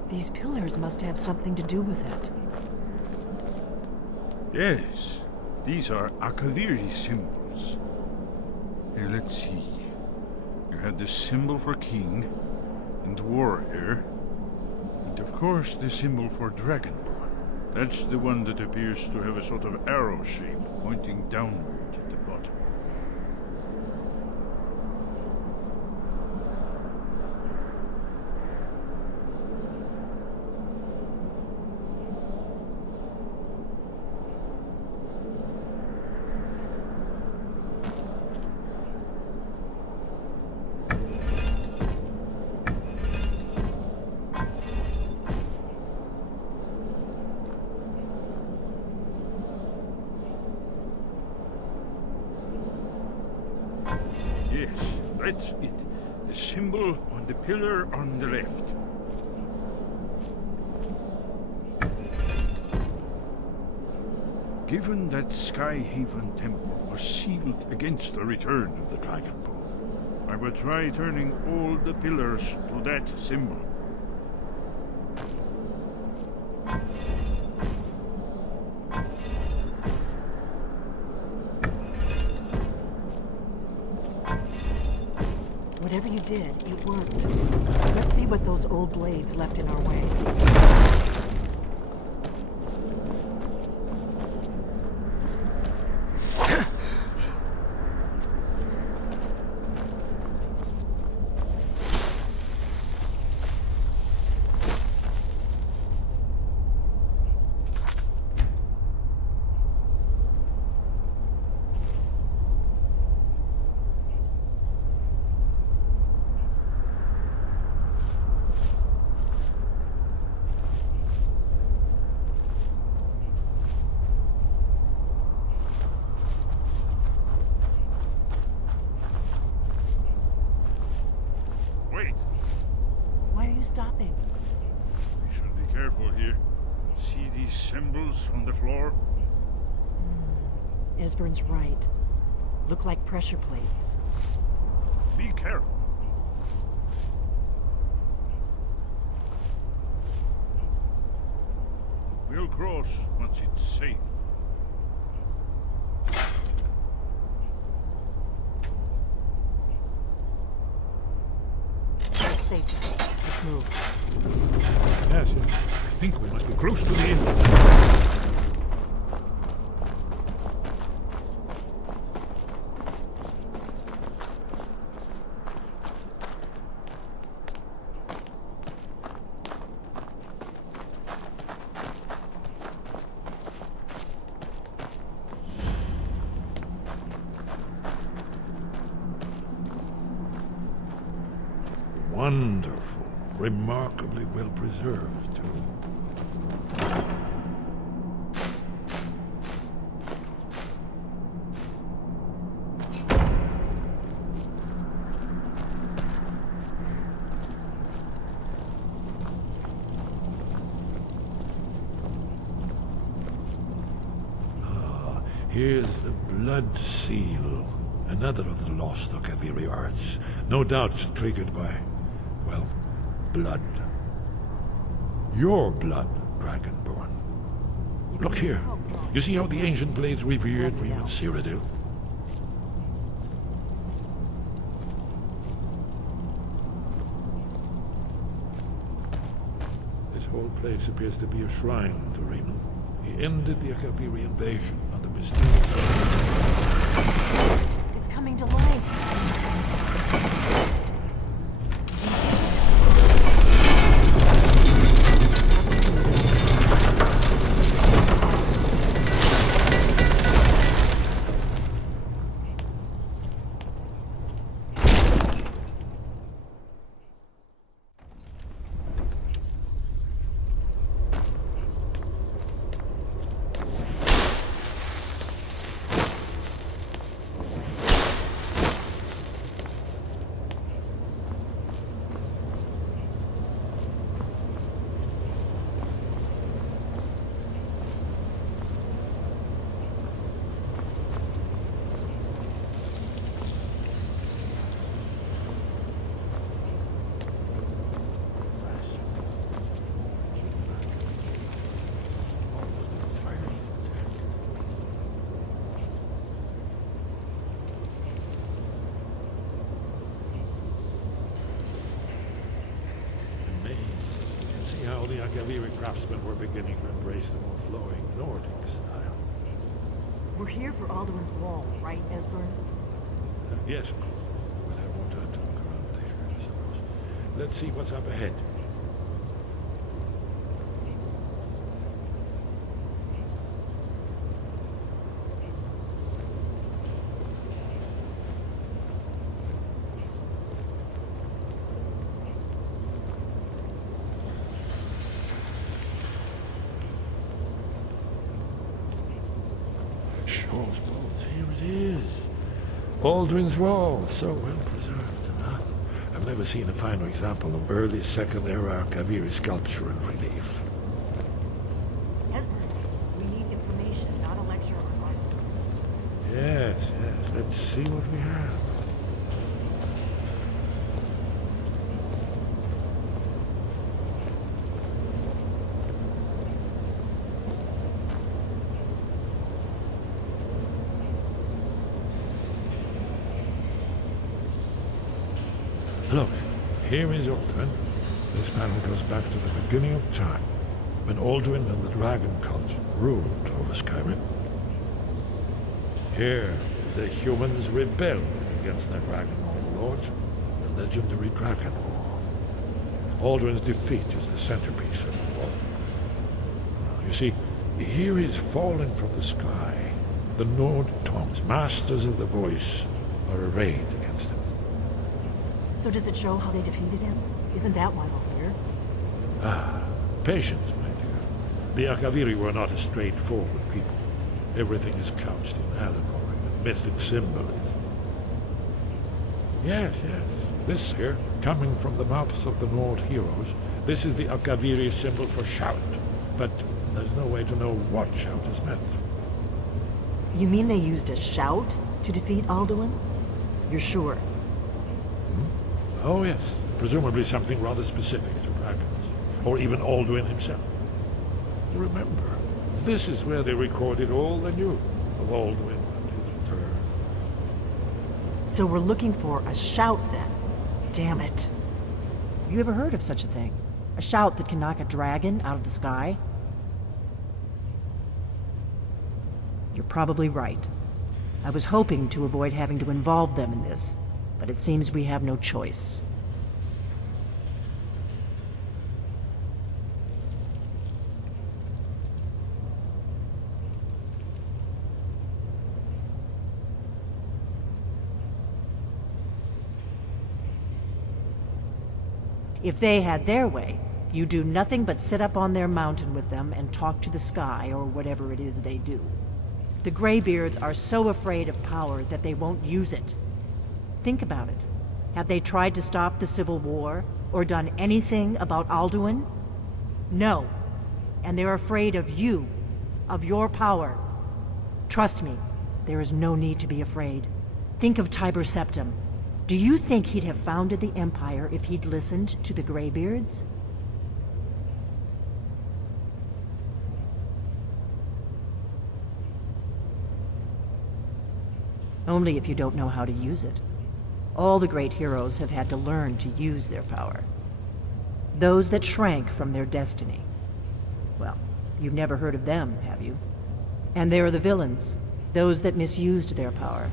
These pillars must have something to do with it. Yes, these are Akaviri symbols. Here, let's see. You had the symbol for king and warrior, and of course the symbol for dragonborn. That's the one that appears to have a sort of arrow shape pointing downward at the bottom. Yes, that's it. The symbol on the pillar on the left. Given that Skyhaven Temple was sealed against the return of the Dragonborn, I will try turning all the pillars to that symbol. Whatever you did, it worked. Let's see what those old blades left in our way. Wait! Why are you stopping? We should be careful here. See these symbols on the floor? Esbern's right. Look like pressure plates. Be careful. We'll cross once it's safe. It's safe now. Let's move. Yes, I think we must be close to the entrance. Wonderful. Remarkably well preserved, too. Ah, here's the blood seal. Another of the lost Akaviri arts. No doubt triggered by, well, blood. Your blood, Dragonborn. Look here. You see how the ancient blades revered even Cyrodiil? This whole place appears to be a shrine to Reno. He ended the Akaviri invasion on the mysterious... It's coming to life. All the Akaviri craftsmen were beginning to embrace the more flowing Nordic style. We're here for Alduin's Wall, right, Esbern? Yes, we'll have more time to look around later, I suppose. Let's see what's up ahead. Here it is. Alduin's Wall, so well preserved. Huh? I've never seen a finer example of early Second Era Kaviri sculpture and relief. Esbern, we need information, not a lecture on art. Yes. Let's see what we have. Look, here is Alduin. This panel goes back to the beginning of time, when Alduin and the Dragon Cult ruled over Skyrim. Here, the humans rebelled against their dragon overlord, the legendary Dragon War. Alduin's defeat is the centerpiece of the war. You see, here is falling from the sky. The Nord Tongs, masters of the voice, are arrayed against him. So does it show how they defeated him? Isn't that why we're here? Ah, patience, my dear. The Akaviri were not a straightforward people. Everything is couched in allegory and mythic symbolism. Yes. This here, coming from the mouths of the Nord heroes, this is the Akaviri symbol for shout. But there's no way to know what shout is meant. You mean they used a shout to defeat Alduin? You're sure? Oh yes, presumably something rather specific to dragons, or even Alduin himself. Remember, this is where they recorded all they knew of Alduin and his return. So we're looking for a shout then? Damn it. You ever heard of such a thing? A shout that can knock a dragon out of the sky? You're probably right. I was hoping to avoid having to involve them in this, but it seems we have no choice. If they had their way, you do nothing but sit up on their mountain with them and talk to the sky or whatever it is they do. The Greybeards are so afraid of power that they won't use it. Think about it. Have they tried to stop the Civil War or done anything about Alduin? No. And they're afraid of you, of your power. Trust me, there is no need to be afraid. Think of Tiber Septim. Do you think he'd have founded the Empire if he'd listened to the Greybeards? Only if you don't know how to use it. All the great heroes have had to learn to use their power. Those that shrank from their destiny. Well, you've never heard of them, have you? And there are the villains, those that misused their power.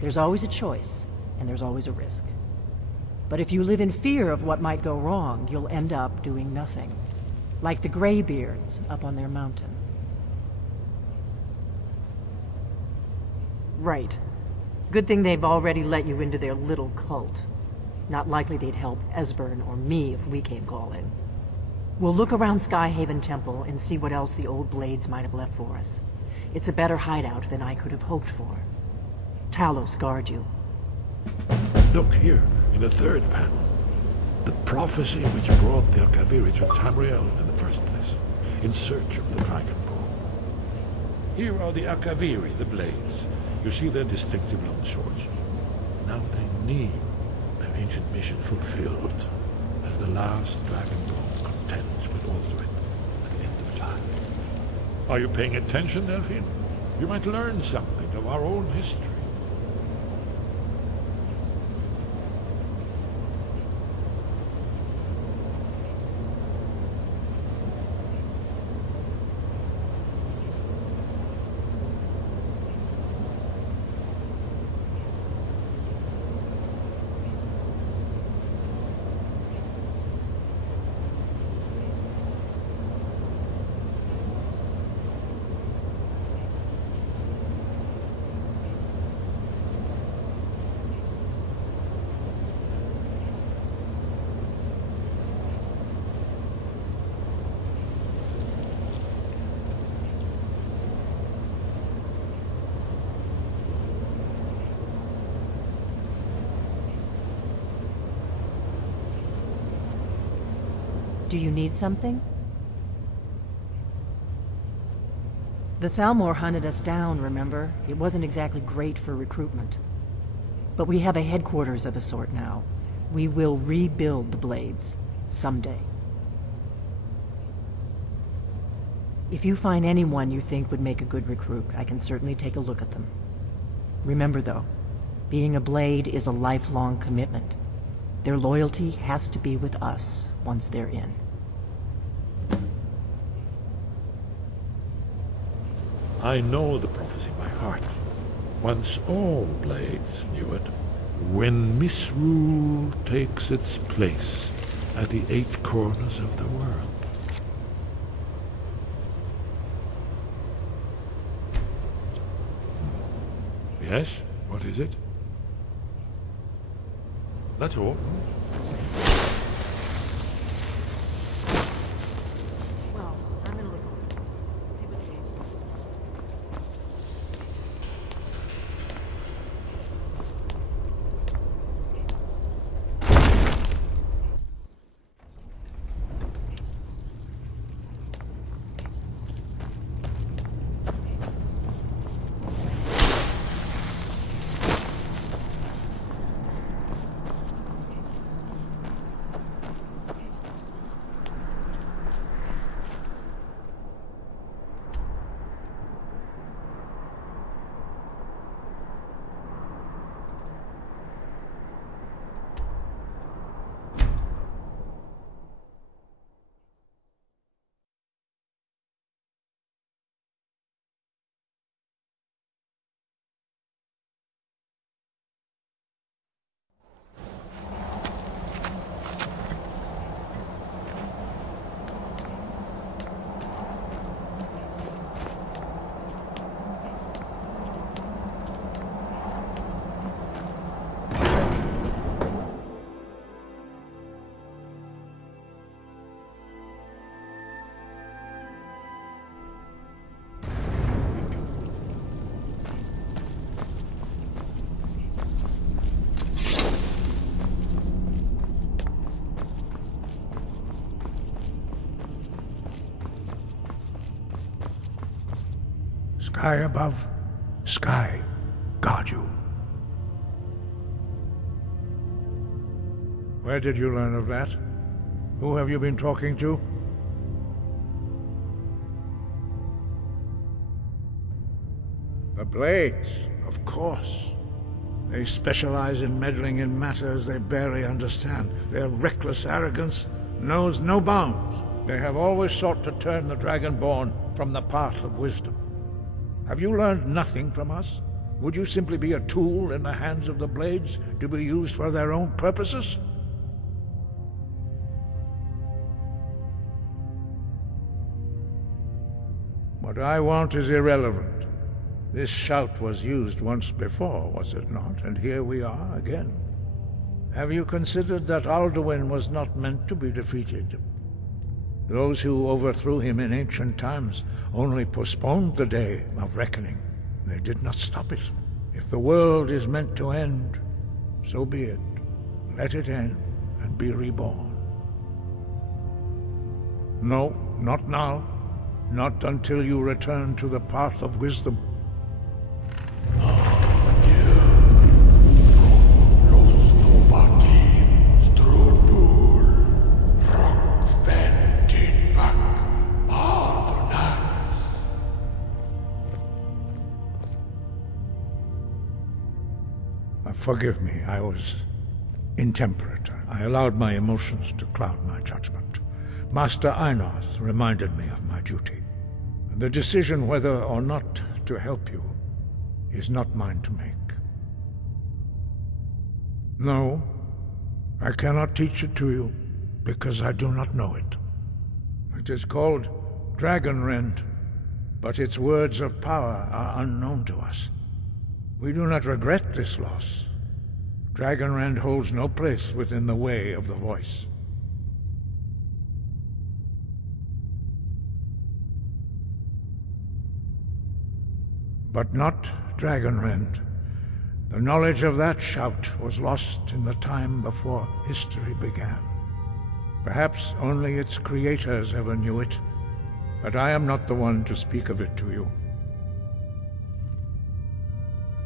There's always a choice, and there's always a risk. But if you live in fear of what might go wrong, you'll end up doing nothing. Like the Greybeards up on their mountain. Right. Good thing they've already let you into their little cult. Not likely they'd help Esbern or me if we came calling. We'll look around Skyhaven Temple and see what else the old Blades might have left for us. It's a better hideout than I could have hoped for. Talos guard you. Look here, in the third panel. The prophecy which brought the Akaviri to Tamriel in the first place, in search of the Dragon Ball. Here are the Akaviri, the Blades. You see their distinctive long swords. Now they need their ancient mission fulfilled, as the last Dragon Ball contends with Alduin at the end of time. Are you paying attention, Delphine? You might learn something of our own history. Do you need something? The Thalmor hunted us down, remember? It wasn't exactly great for recruitment. But we have a headquarters of a sort now. We will rebuild the Blades. Someday. If you find anyone you think would make a good recruit, I can certainly take a look at them. Remember though, being a Blade is a lifelong commitment. Their loyalty has to be with us once they're in. I know the prophecy by heart. Once all Blades knew it. When misrule takes its place at the 8 corners of the world. Yes? What is it? That's all. Well, I'm gonna look over this. See what they... Sky above, sky guard you. Where did you learn of that? Who have you been talking to? The Blades, of course. They specialize in meddling in matters they barely understand. Their reckless arrogance knows no bounds. They have always sought to turn the Dragonborn from the path of wisdom. Have you learned nothing from us? Would you simply be a tool in the hands of the Blades to be used for their own purposes? What I want is irrelevant. This shout was used once before, was it not? And here we are again. Have you considered that Alduin was not meant to be defeated? Those who overthrew him in ancient times only postponed the day of reckoning. They did not stop it. If the world is meant to end, so be it. Let it end and be reborn. No, not now. Not until you return to the path of wisdom. Forgive me, I was intemperate. I allowed my emotions to cloud my judgment. Master Einarth reminded me of my duty. The decision whether or not to help you is not mine to make. No, I cannot teach it to you, because I do not know it. It is called Dragonrend, but its words of power are unknown to us. We do not regret this loss. Dragonrend holds no place within the way of the voice. But not Dragonrend. The knowledge of that shout was lost in the time before history began. Perhaps only its creators ever knew it, but I am not the one to speak of it to you.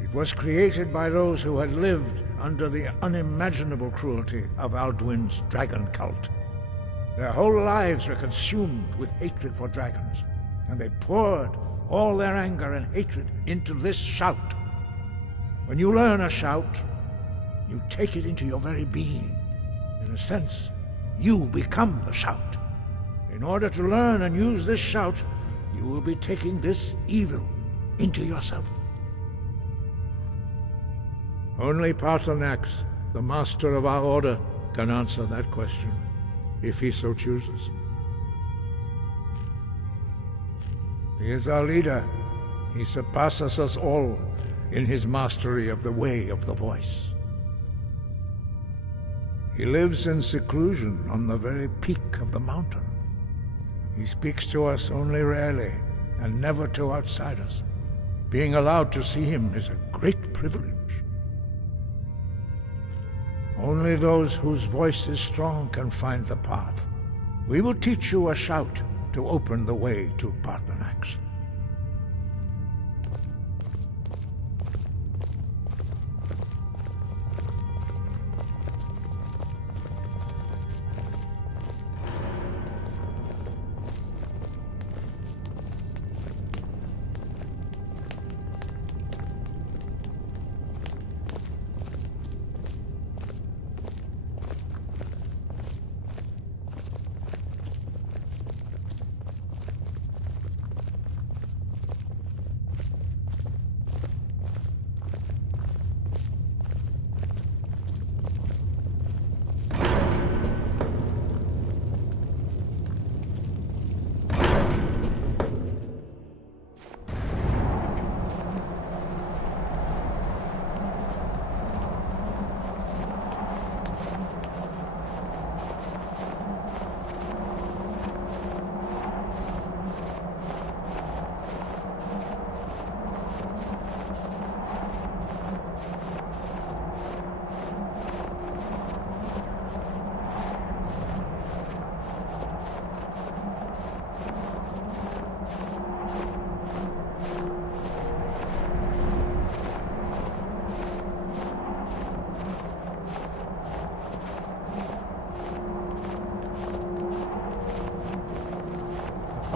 It was created by those who had lived under the unimaginable cruelty of Alduin's dragon cult. Their whole lives were consumed with hatred for dragons, and they poured all their anger and hatred into this shout. When you learn a shout, you take it into your very being. In a sense, you become the shout. In order to learn and use this shout, you will be taking this evil into yourself. Only Paarthurnax, the master of our order, can answer that question, if he so chooses. He is our leader. He surpasses us all in his mastery of the way of the voice. He lives in seclusion on the very peak of the mountain. He speaks to us only rarely, and never to outsiders. Being allowed to see him is a great privilege. Only those whose voice is strong can find the path. We will teach you a shout to open the way to Paarthurnax.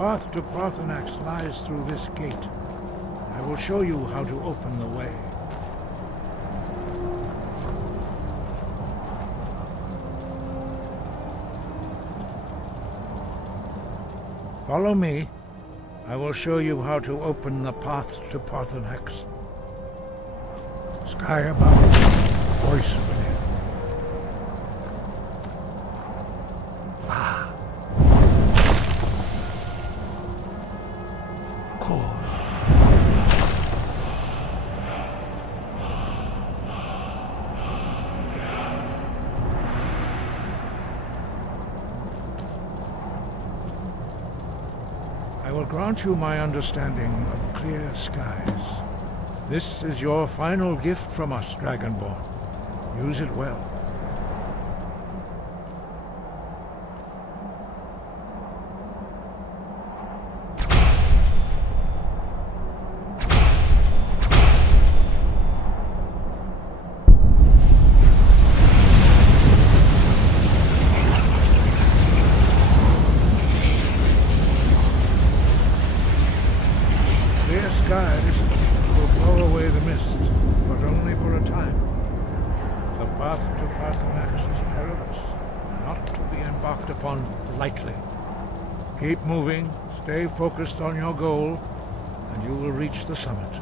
The path to Paarthurnax lies through this gate. I will show you how to open the way. Follow me. I will show you how to open the path to Paarthurnax. Sky above, voice within. I will grant you my understanding of clear skies. This is your final gift from us, Dragonborn. Use it well. Skies will blow away the mist, but only for a time. The path to Paarthurnax is perilous, not to be embarked upon lightly. Keep moving, stay focused on your goal, and you will reach the summit.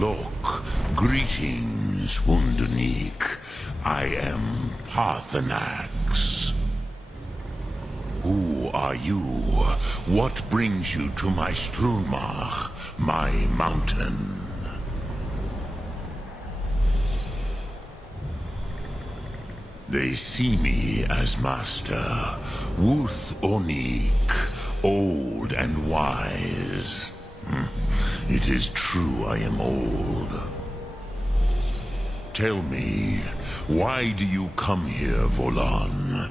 Look, greetings, Wunderneek. I am Parthenax. Who are you? What brings you to my Strunmach, my mountain? They see me as master, Wuth Onik, old and wise. It is true I am old. Tell me, why do you come here, Volan?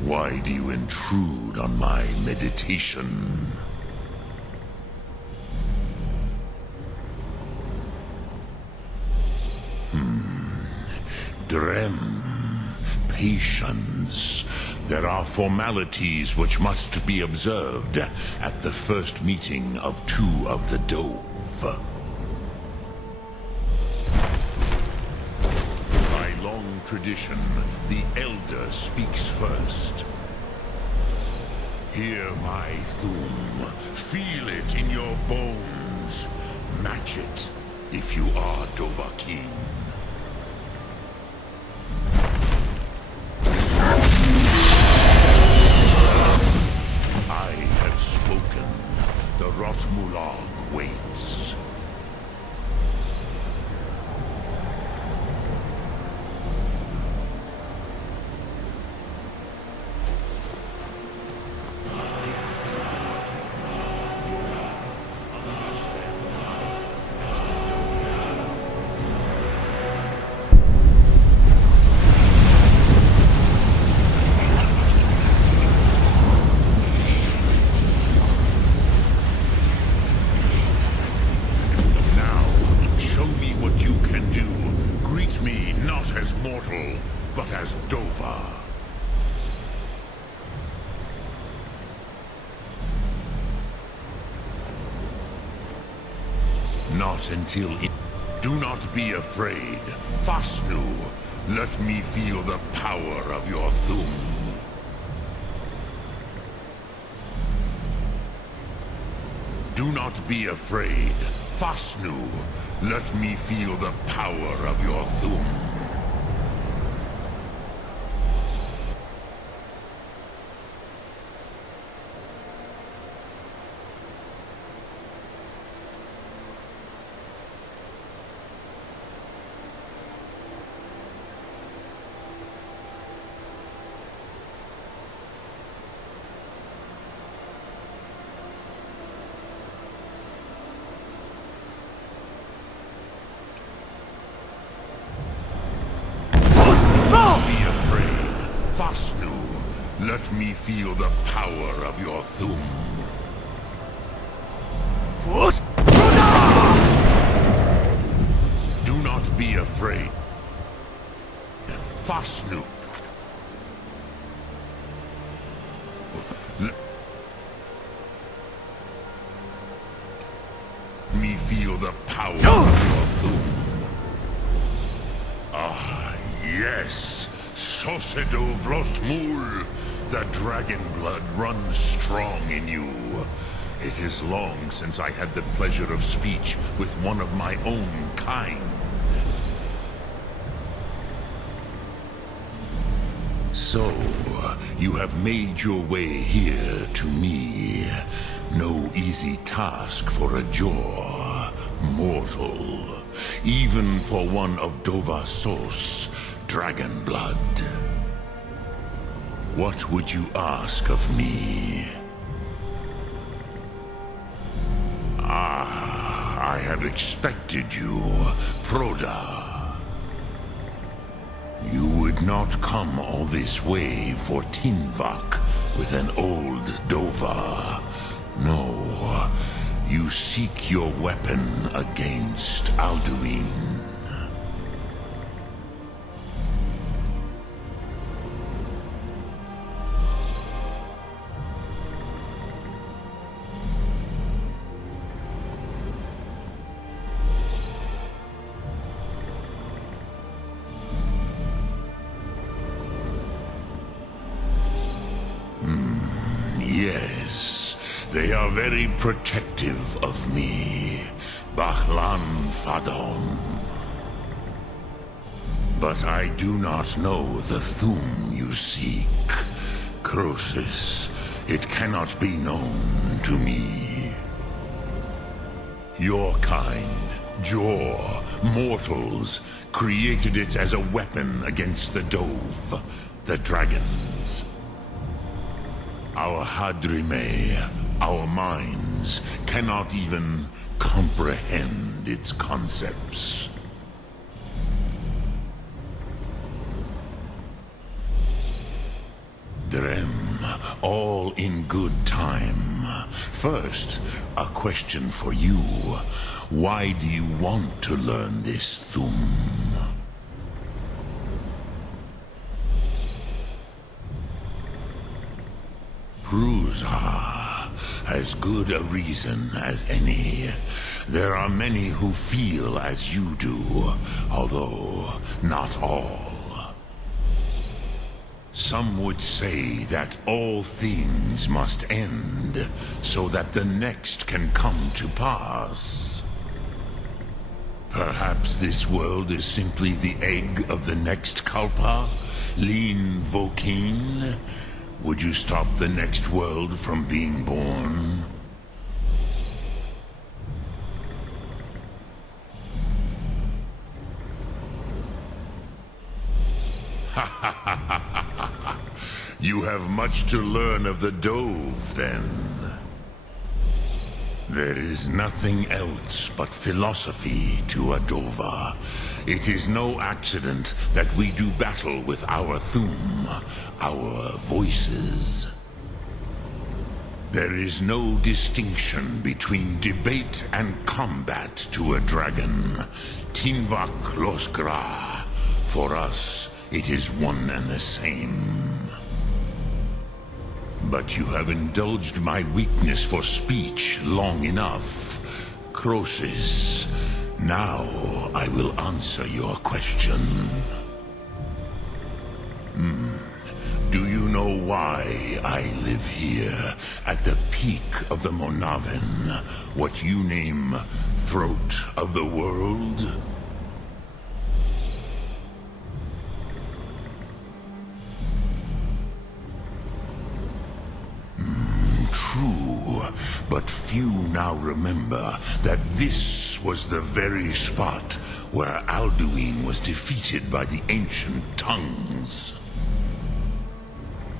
Why do you intrude on my meditation? Drem. Patience. There are formalities which must be observed at the first meeting of two of the Dove. By long tradition, the Elder speaks first. Hear my Thum. Feel it in your bones. Match it if you are Dovahkiin. I have spoken. The Rotmulag waits. Not until it... Do not be afraid. Fasnu, let me feel the power of your Thum. Do not be afraid. Fasnu, let me feel the power of your Thum. Be afraid. Fasnu, let me feel the power of your Thum. Do not be afraid. Fasnu. Let me feel the power of your Thum. Ah, yes. Sosedo Vrostmul. The dragon blood runs strong in you. It is long since I had the pleasure of speech with one of my own kind. So, you have made your way here to me. No easy task for a Jor, mortal. Even for one of Dovahsos, dragon blood. What would you ask of me? Ah, I have expected you, Proda. You would not come all this way for Tinvak with an old Dova. No, you seek your weapon against Alduin. Yes, they are very protective of me. Bachlan Fadon. But I do not know the Thum you seek. Croesus, it cannot be known to me. Your kind, Jor, mortals, created it as a weapon against the Dove, the dragons. Our Hadrime, our minds, cannot even comprehend its concepts. Drem, all in good time. First, a question for you. Why do you want to learn this Thum? Prusa, as good a reason as any. There are many who feel as you do, although not all. Some would say that all things must end, so that the next can come to pass. Perhaps this world is simply the egg of the next Kalpa, Lin Vokin. Would you stop the next world from being born? You have much to learn of the Dove, then. There is nothing else but philosophy to a Dova. It is no accident that we do battle with our Thum, our voices. There is no distinction between debate and combat to a dragon. Tinvak Loskra. For us, it is one and the same. But you have indulged my weakness for speech long enough. Croesus, now I will answer your question. Do you know why I live here, at the peak of the Monaven, what you name Throat of the World? True, but few now remember that this was the very spot where Alduin was defeated by the ancient tongues.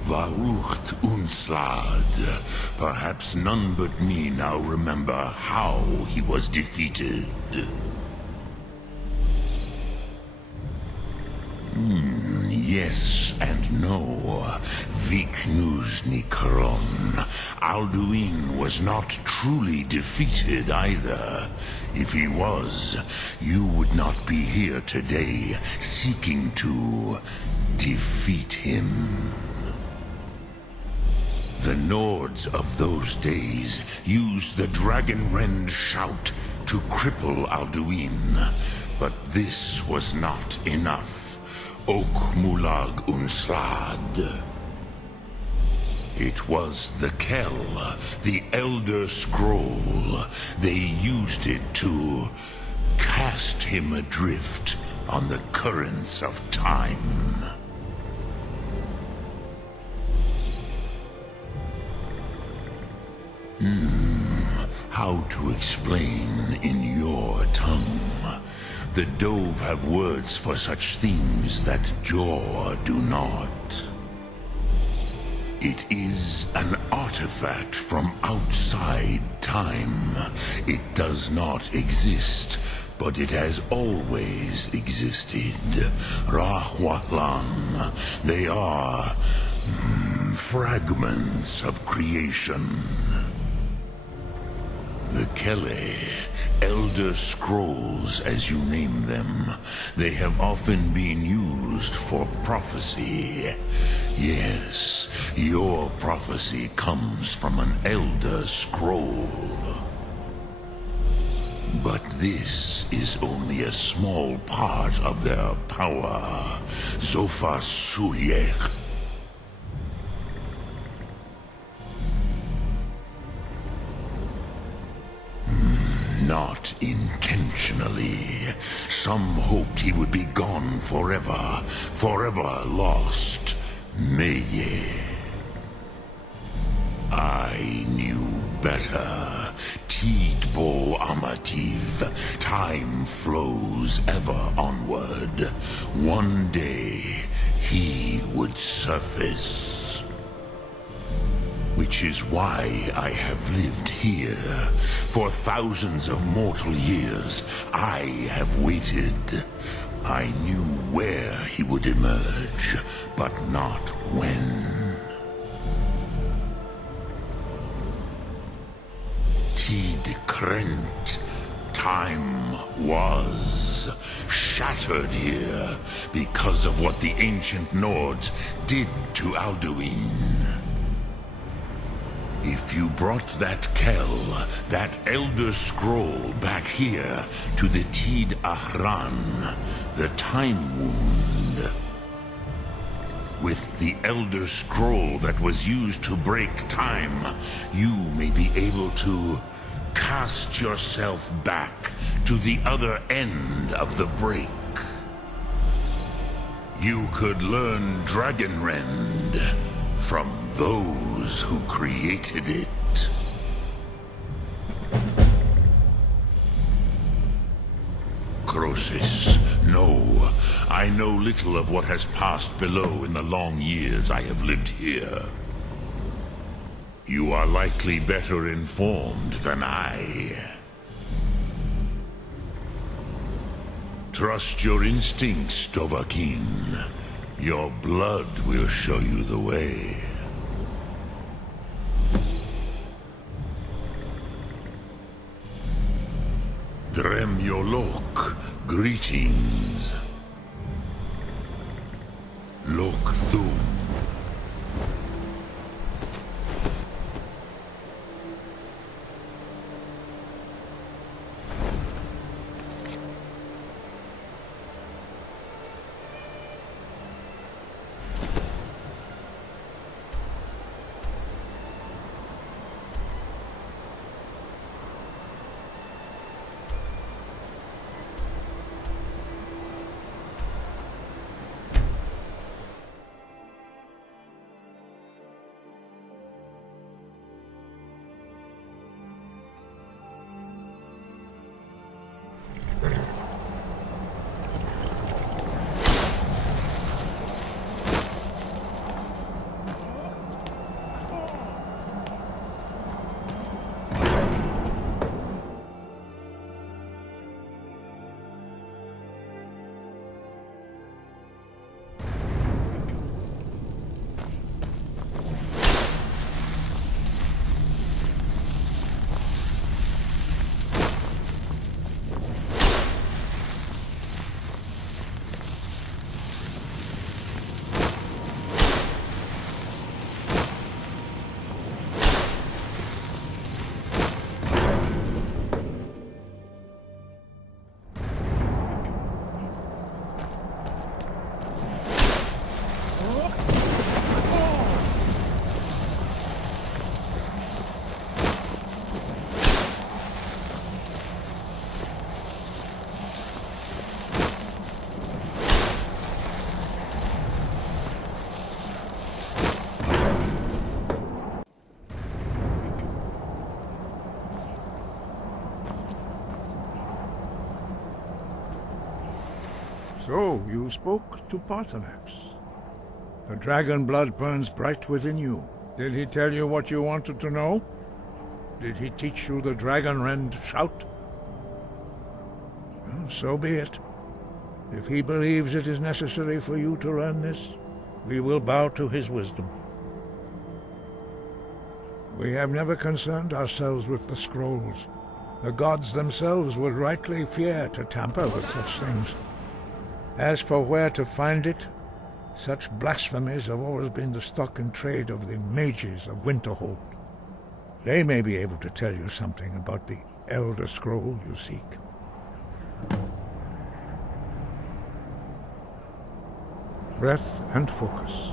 Varucht Unslad. Perhaps none but me now remember how he was defeated. Yes and no. Viknuzny Karon. Alduin was not truly defeated either. If he was, you would not be here today seeking to defeat him. The Nords of those days used the Dragonrend shout to cripple Alduin, but this was not enough. Ok Mulag Unslad. It was the Kell, the Elder Scroll. They used it to cast him adrift on the currents of time. How to explain in your tongue? The Dove have words for such things that Jor do not. It is an artifact from outside time. It does not exist, but it has always existed. Rahwatlan. They are fragments of creation. The Kele, Elder Scrolls as you name them, they have often been used for prophecy. Yes, your prophecy comes from an Elder Scroll. But this is only a small part of their power. Zofa Sulyek. Not intentionally. Some hoped he would be gone forever, forever lost. Meye. I knew better. Tidbo Amativ. Time flows ever onward. One day, he would surface. Which is why I have lived here. For thousands of mortal years, I have waited. I knew where he would emerge, but not when. Tid Krent. Time was shattered here because of what the ancient Nords did to Alduin. If you brought that Kell, that Elder Scroll back here to the Tid Ahran, the Time Wound, with the Elder Scroll that was used to break time, you may be able to cast yourself back to the other end of the break. You could learn Dragonrend from those who created it. Croesus, no. I know little of what has passed below in the long years I have lived here. You are likely better informed than I. Trust your instincts, Dovahkiin. Your blood will show you the way. Drem Yolok, greetings. Lok Thum. So, you spoke to Paarthurnax. The dragon blood burns bright within you. Did he tell you what you wanted to know? Did he teach you the Dragonrend shout? Well, so be it. If he believes it is necessary for you to learn this, we will bow to his wisdom. We have never concerned ourselves with the scrolls. The gods themselves would rightly fear to tamper with such things. As for where to find it, such blasphemies have always been the stock and trade of the mages of Winterhold. They may be able to tell you something about the Elder Scroll you seek. Breath and focus.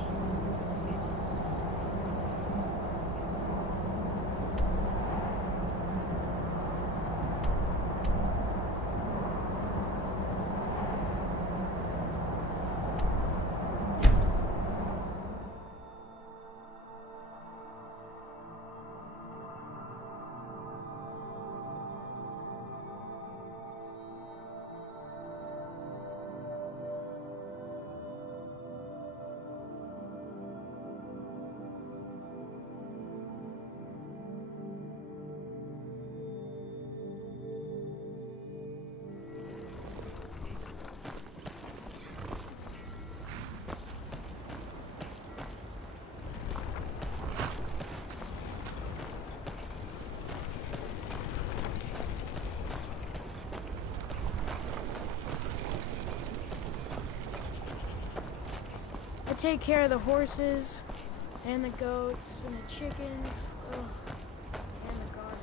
take care of the horses, and the goats, and the chickens, ugh, and the garden.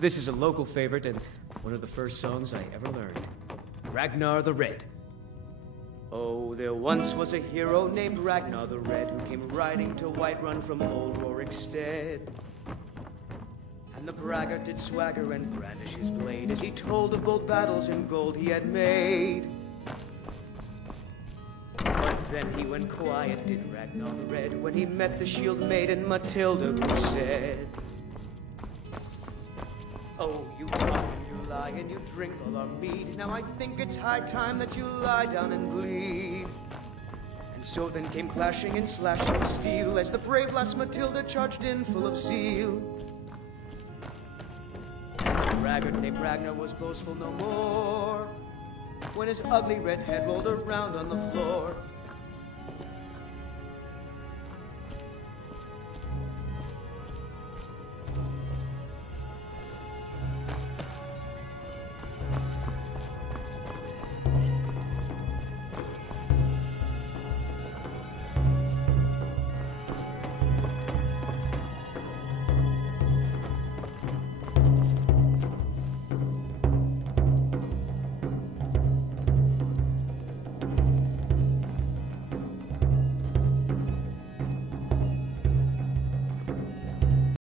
This is a local favorite and one of the first songs I ever learned. Ragnar the Red. Oh, there once was a hero named Ragnar the Red who came riding to Whiterun from old Rorikstead. And the braggart did swagger and brandish his blade as he told of bold battles in gold he had made. But then he went quiet, did Ragnar the Red, when he met the shield maiden Matilda, who said, "Oh, you talk and you lie and you drink all our mead. Now I think it's high time that you lie down and bleed." And so then came clashing and slashing of steel as the brave lass Matilda charged in full of zeal. The braggart named Ragnar was boastful no more when his ugly red head rolled around on the floor.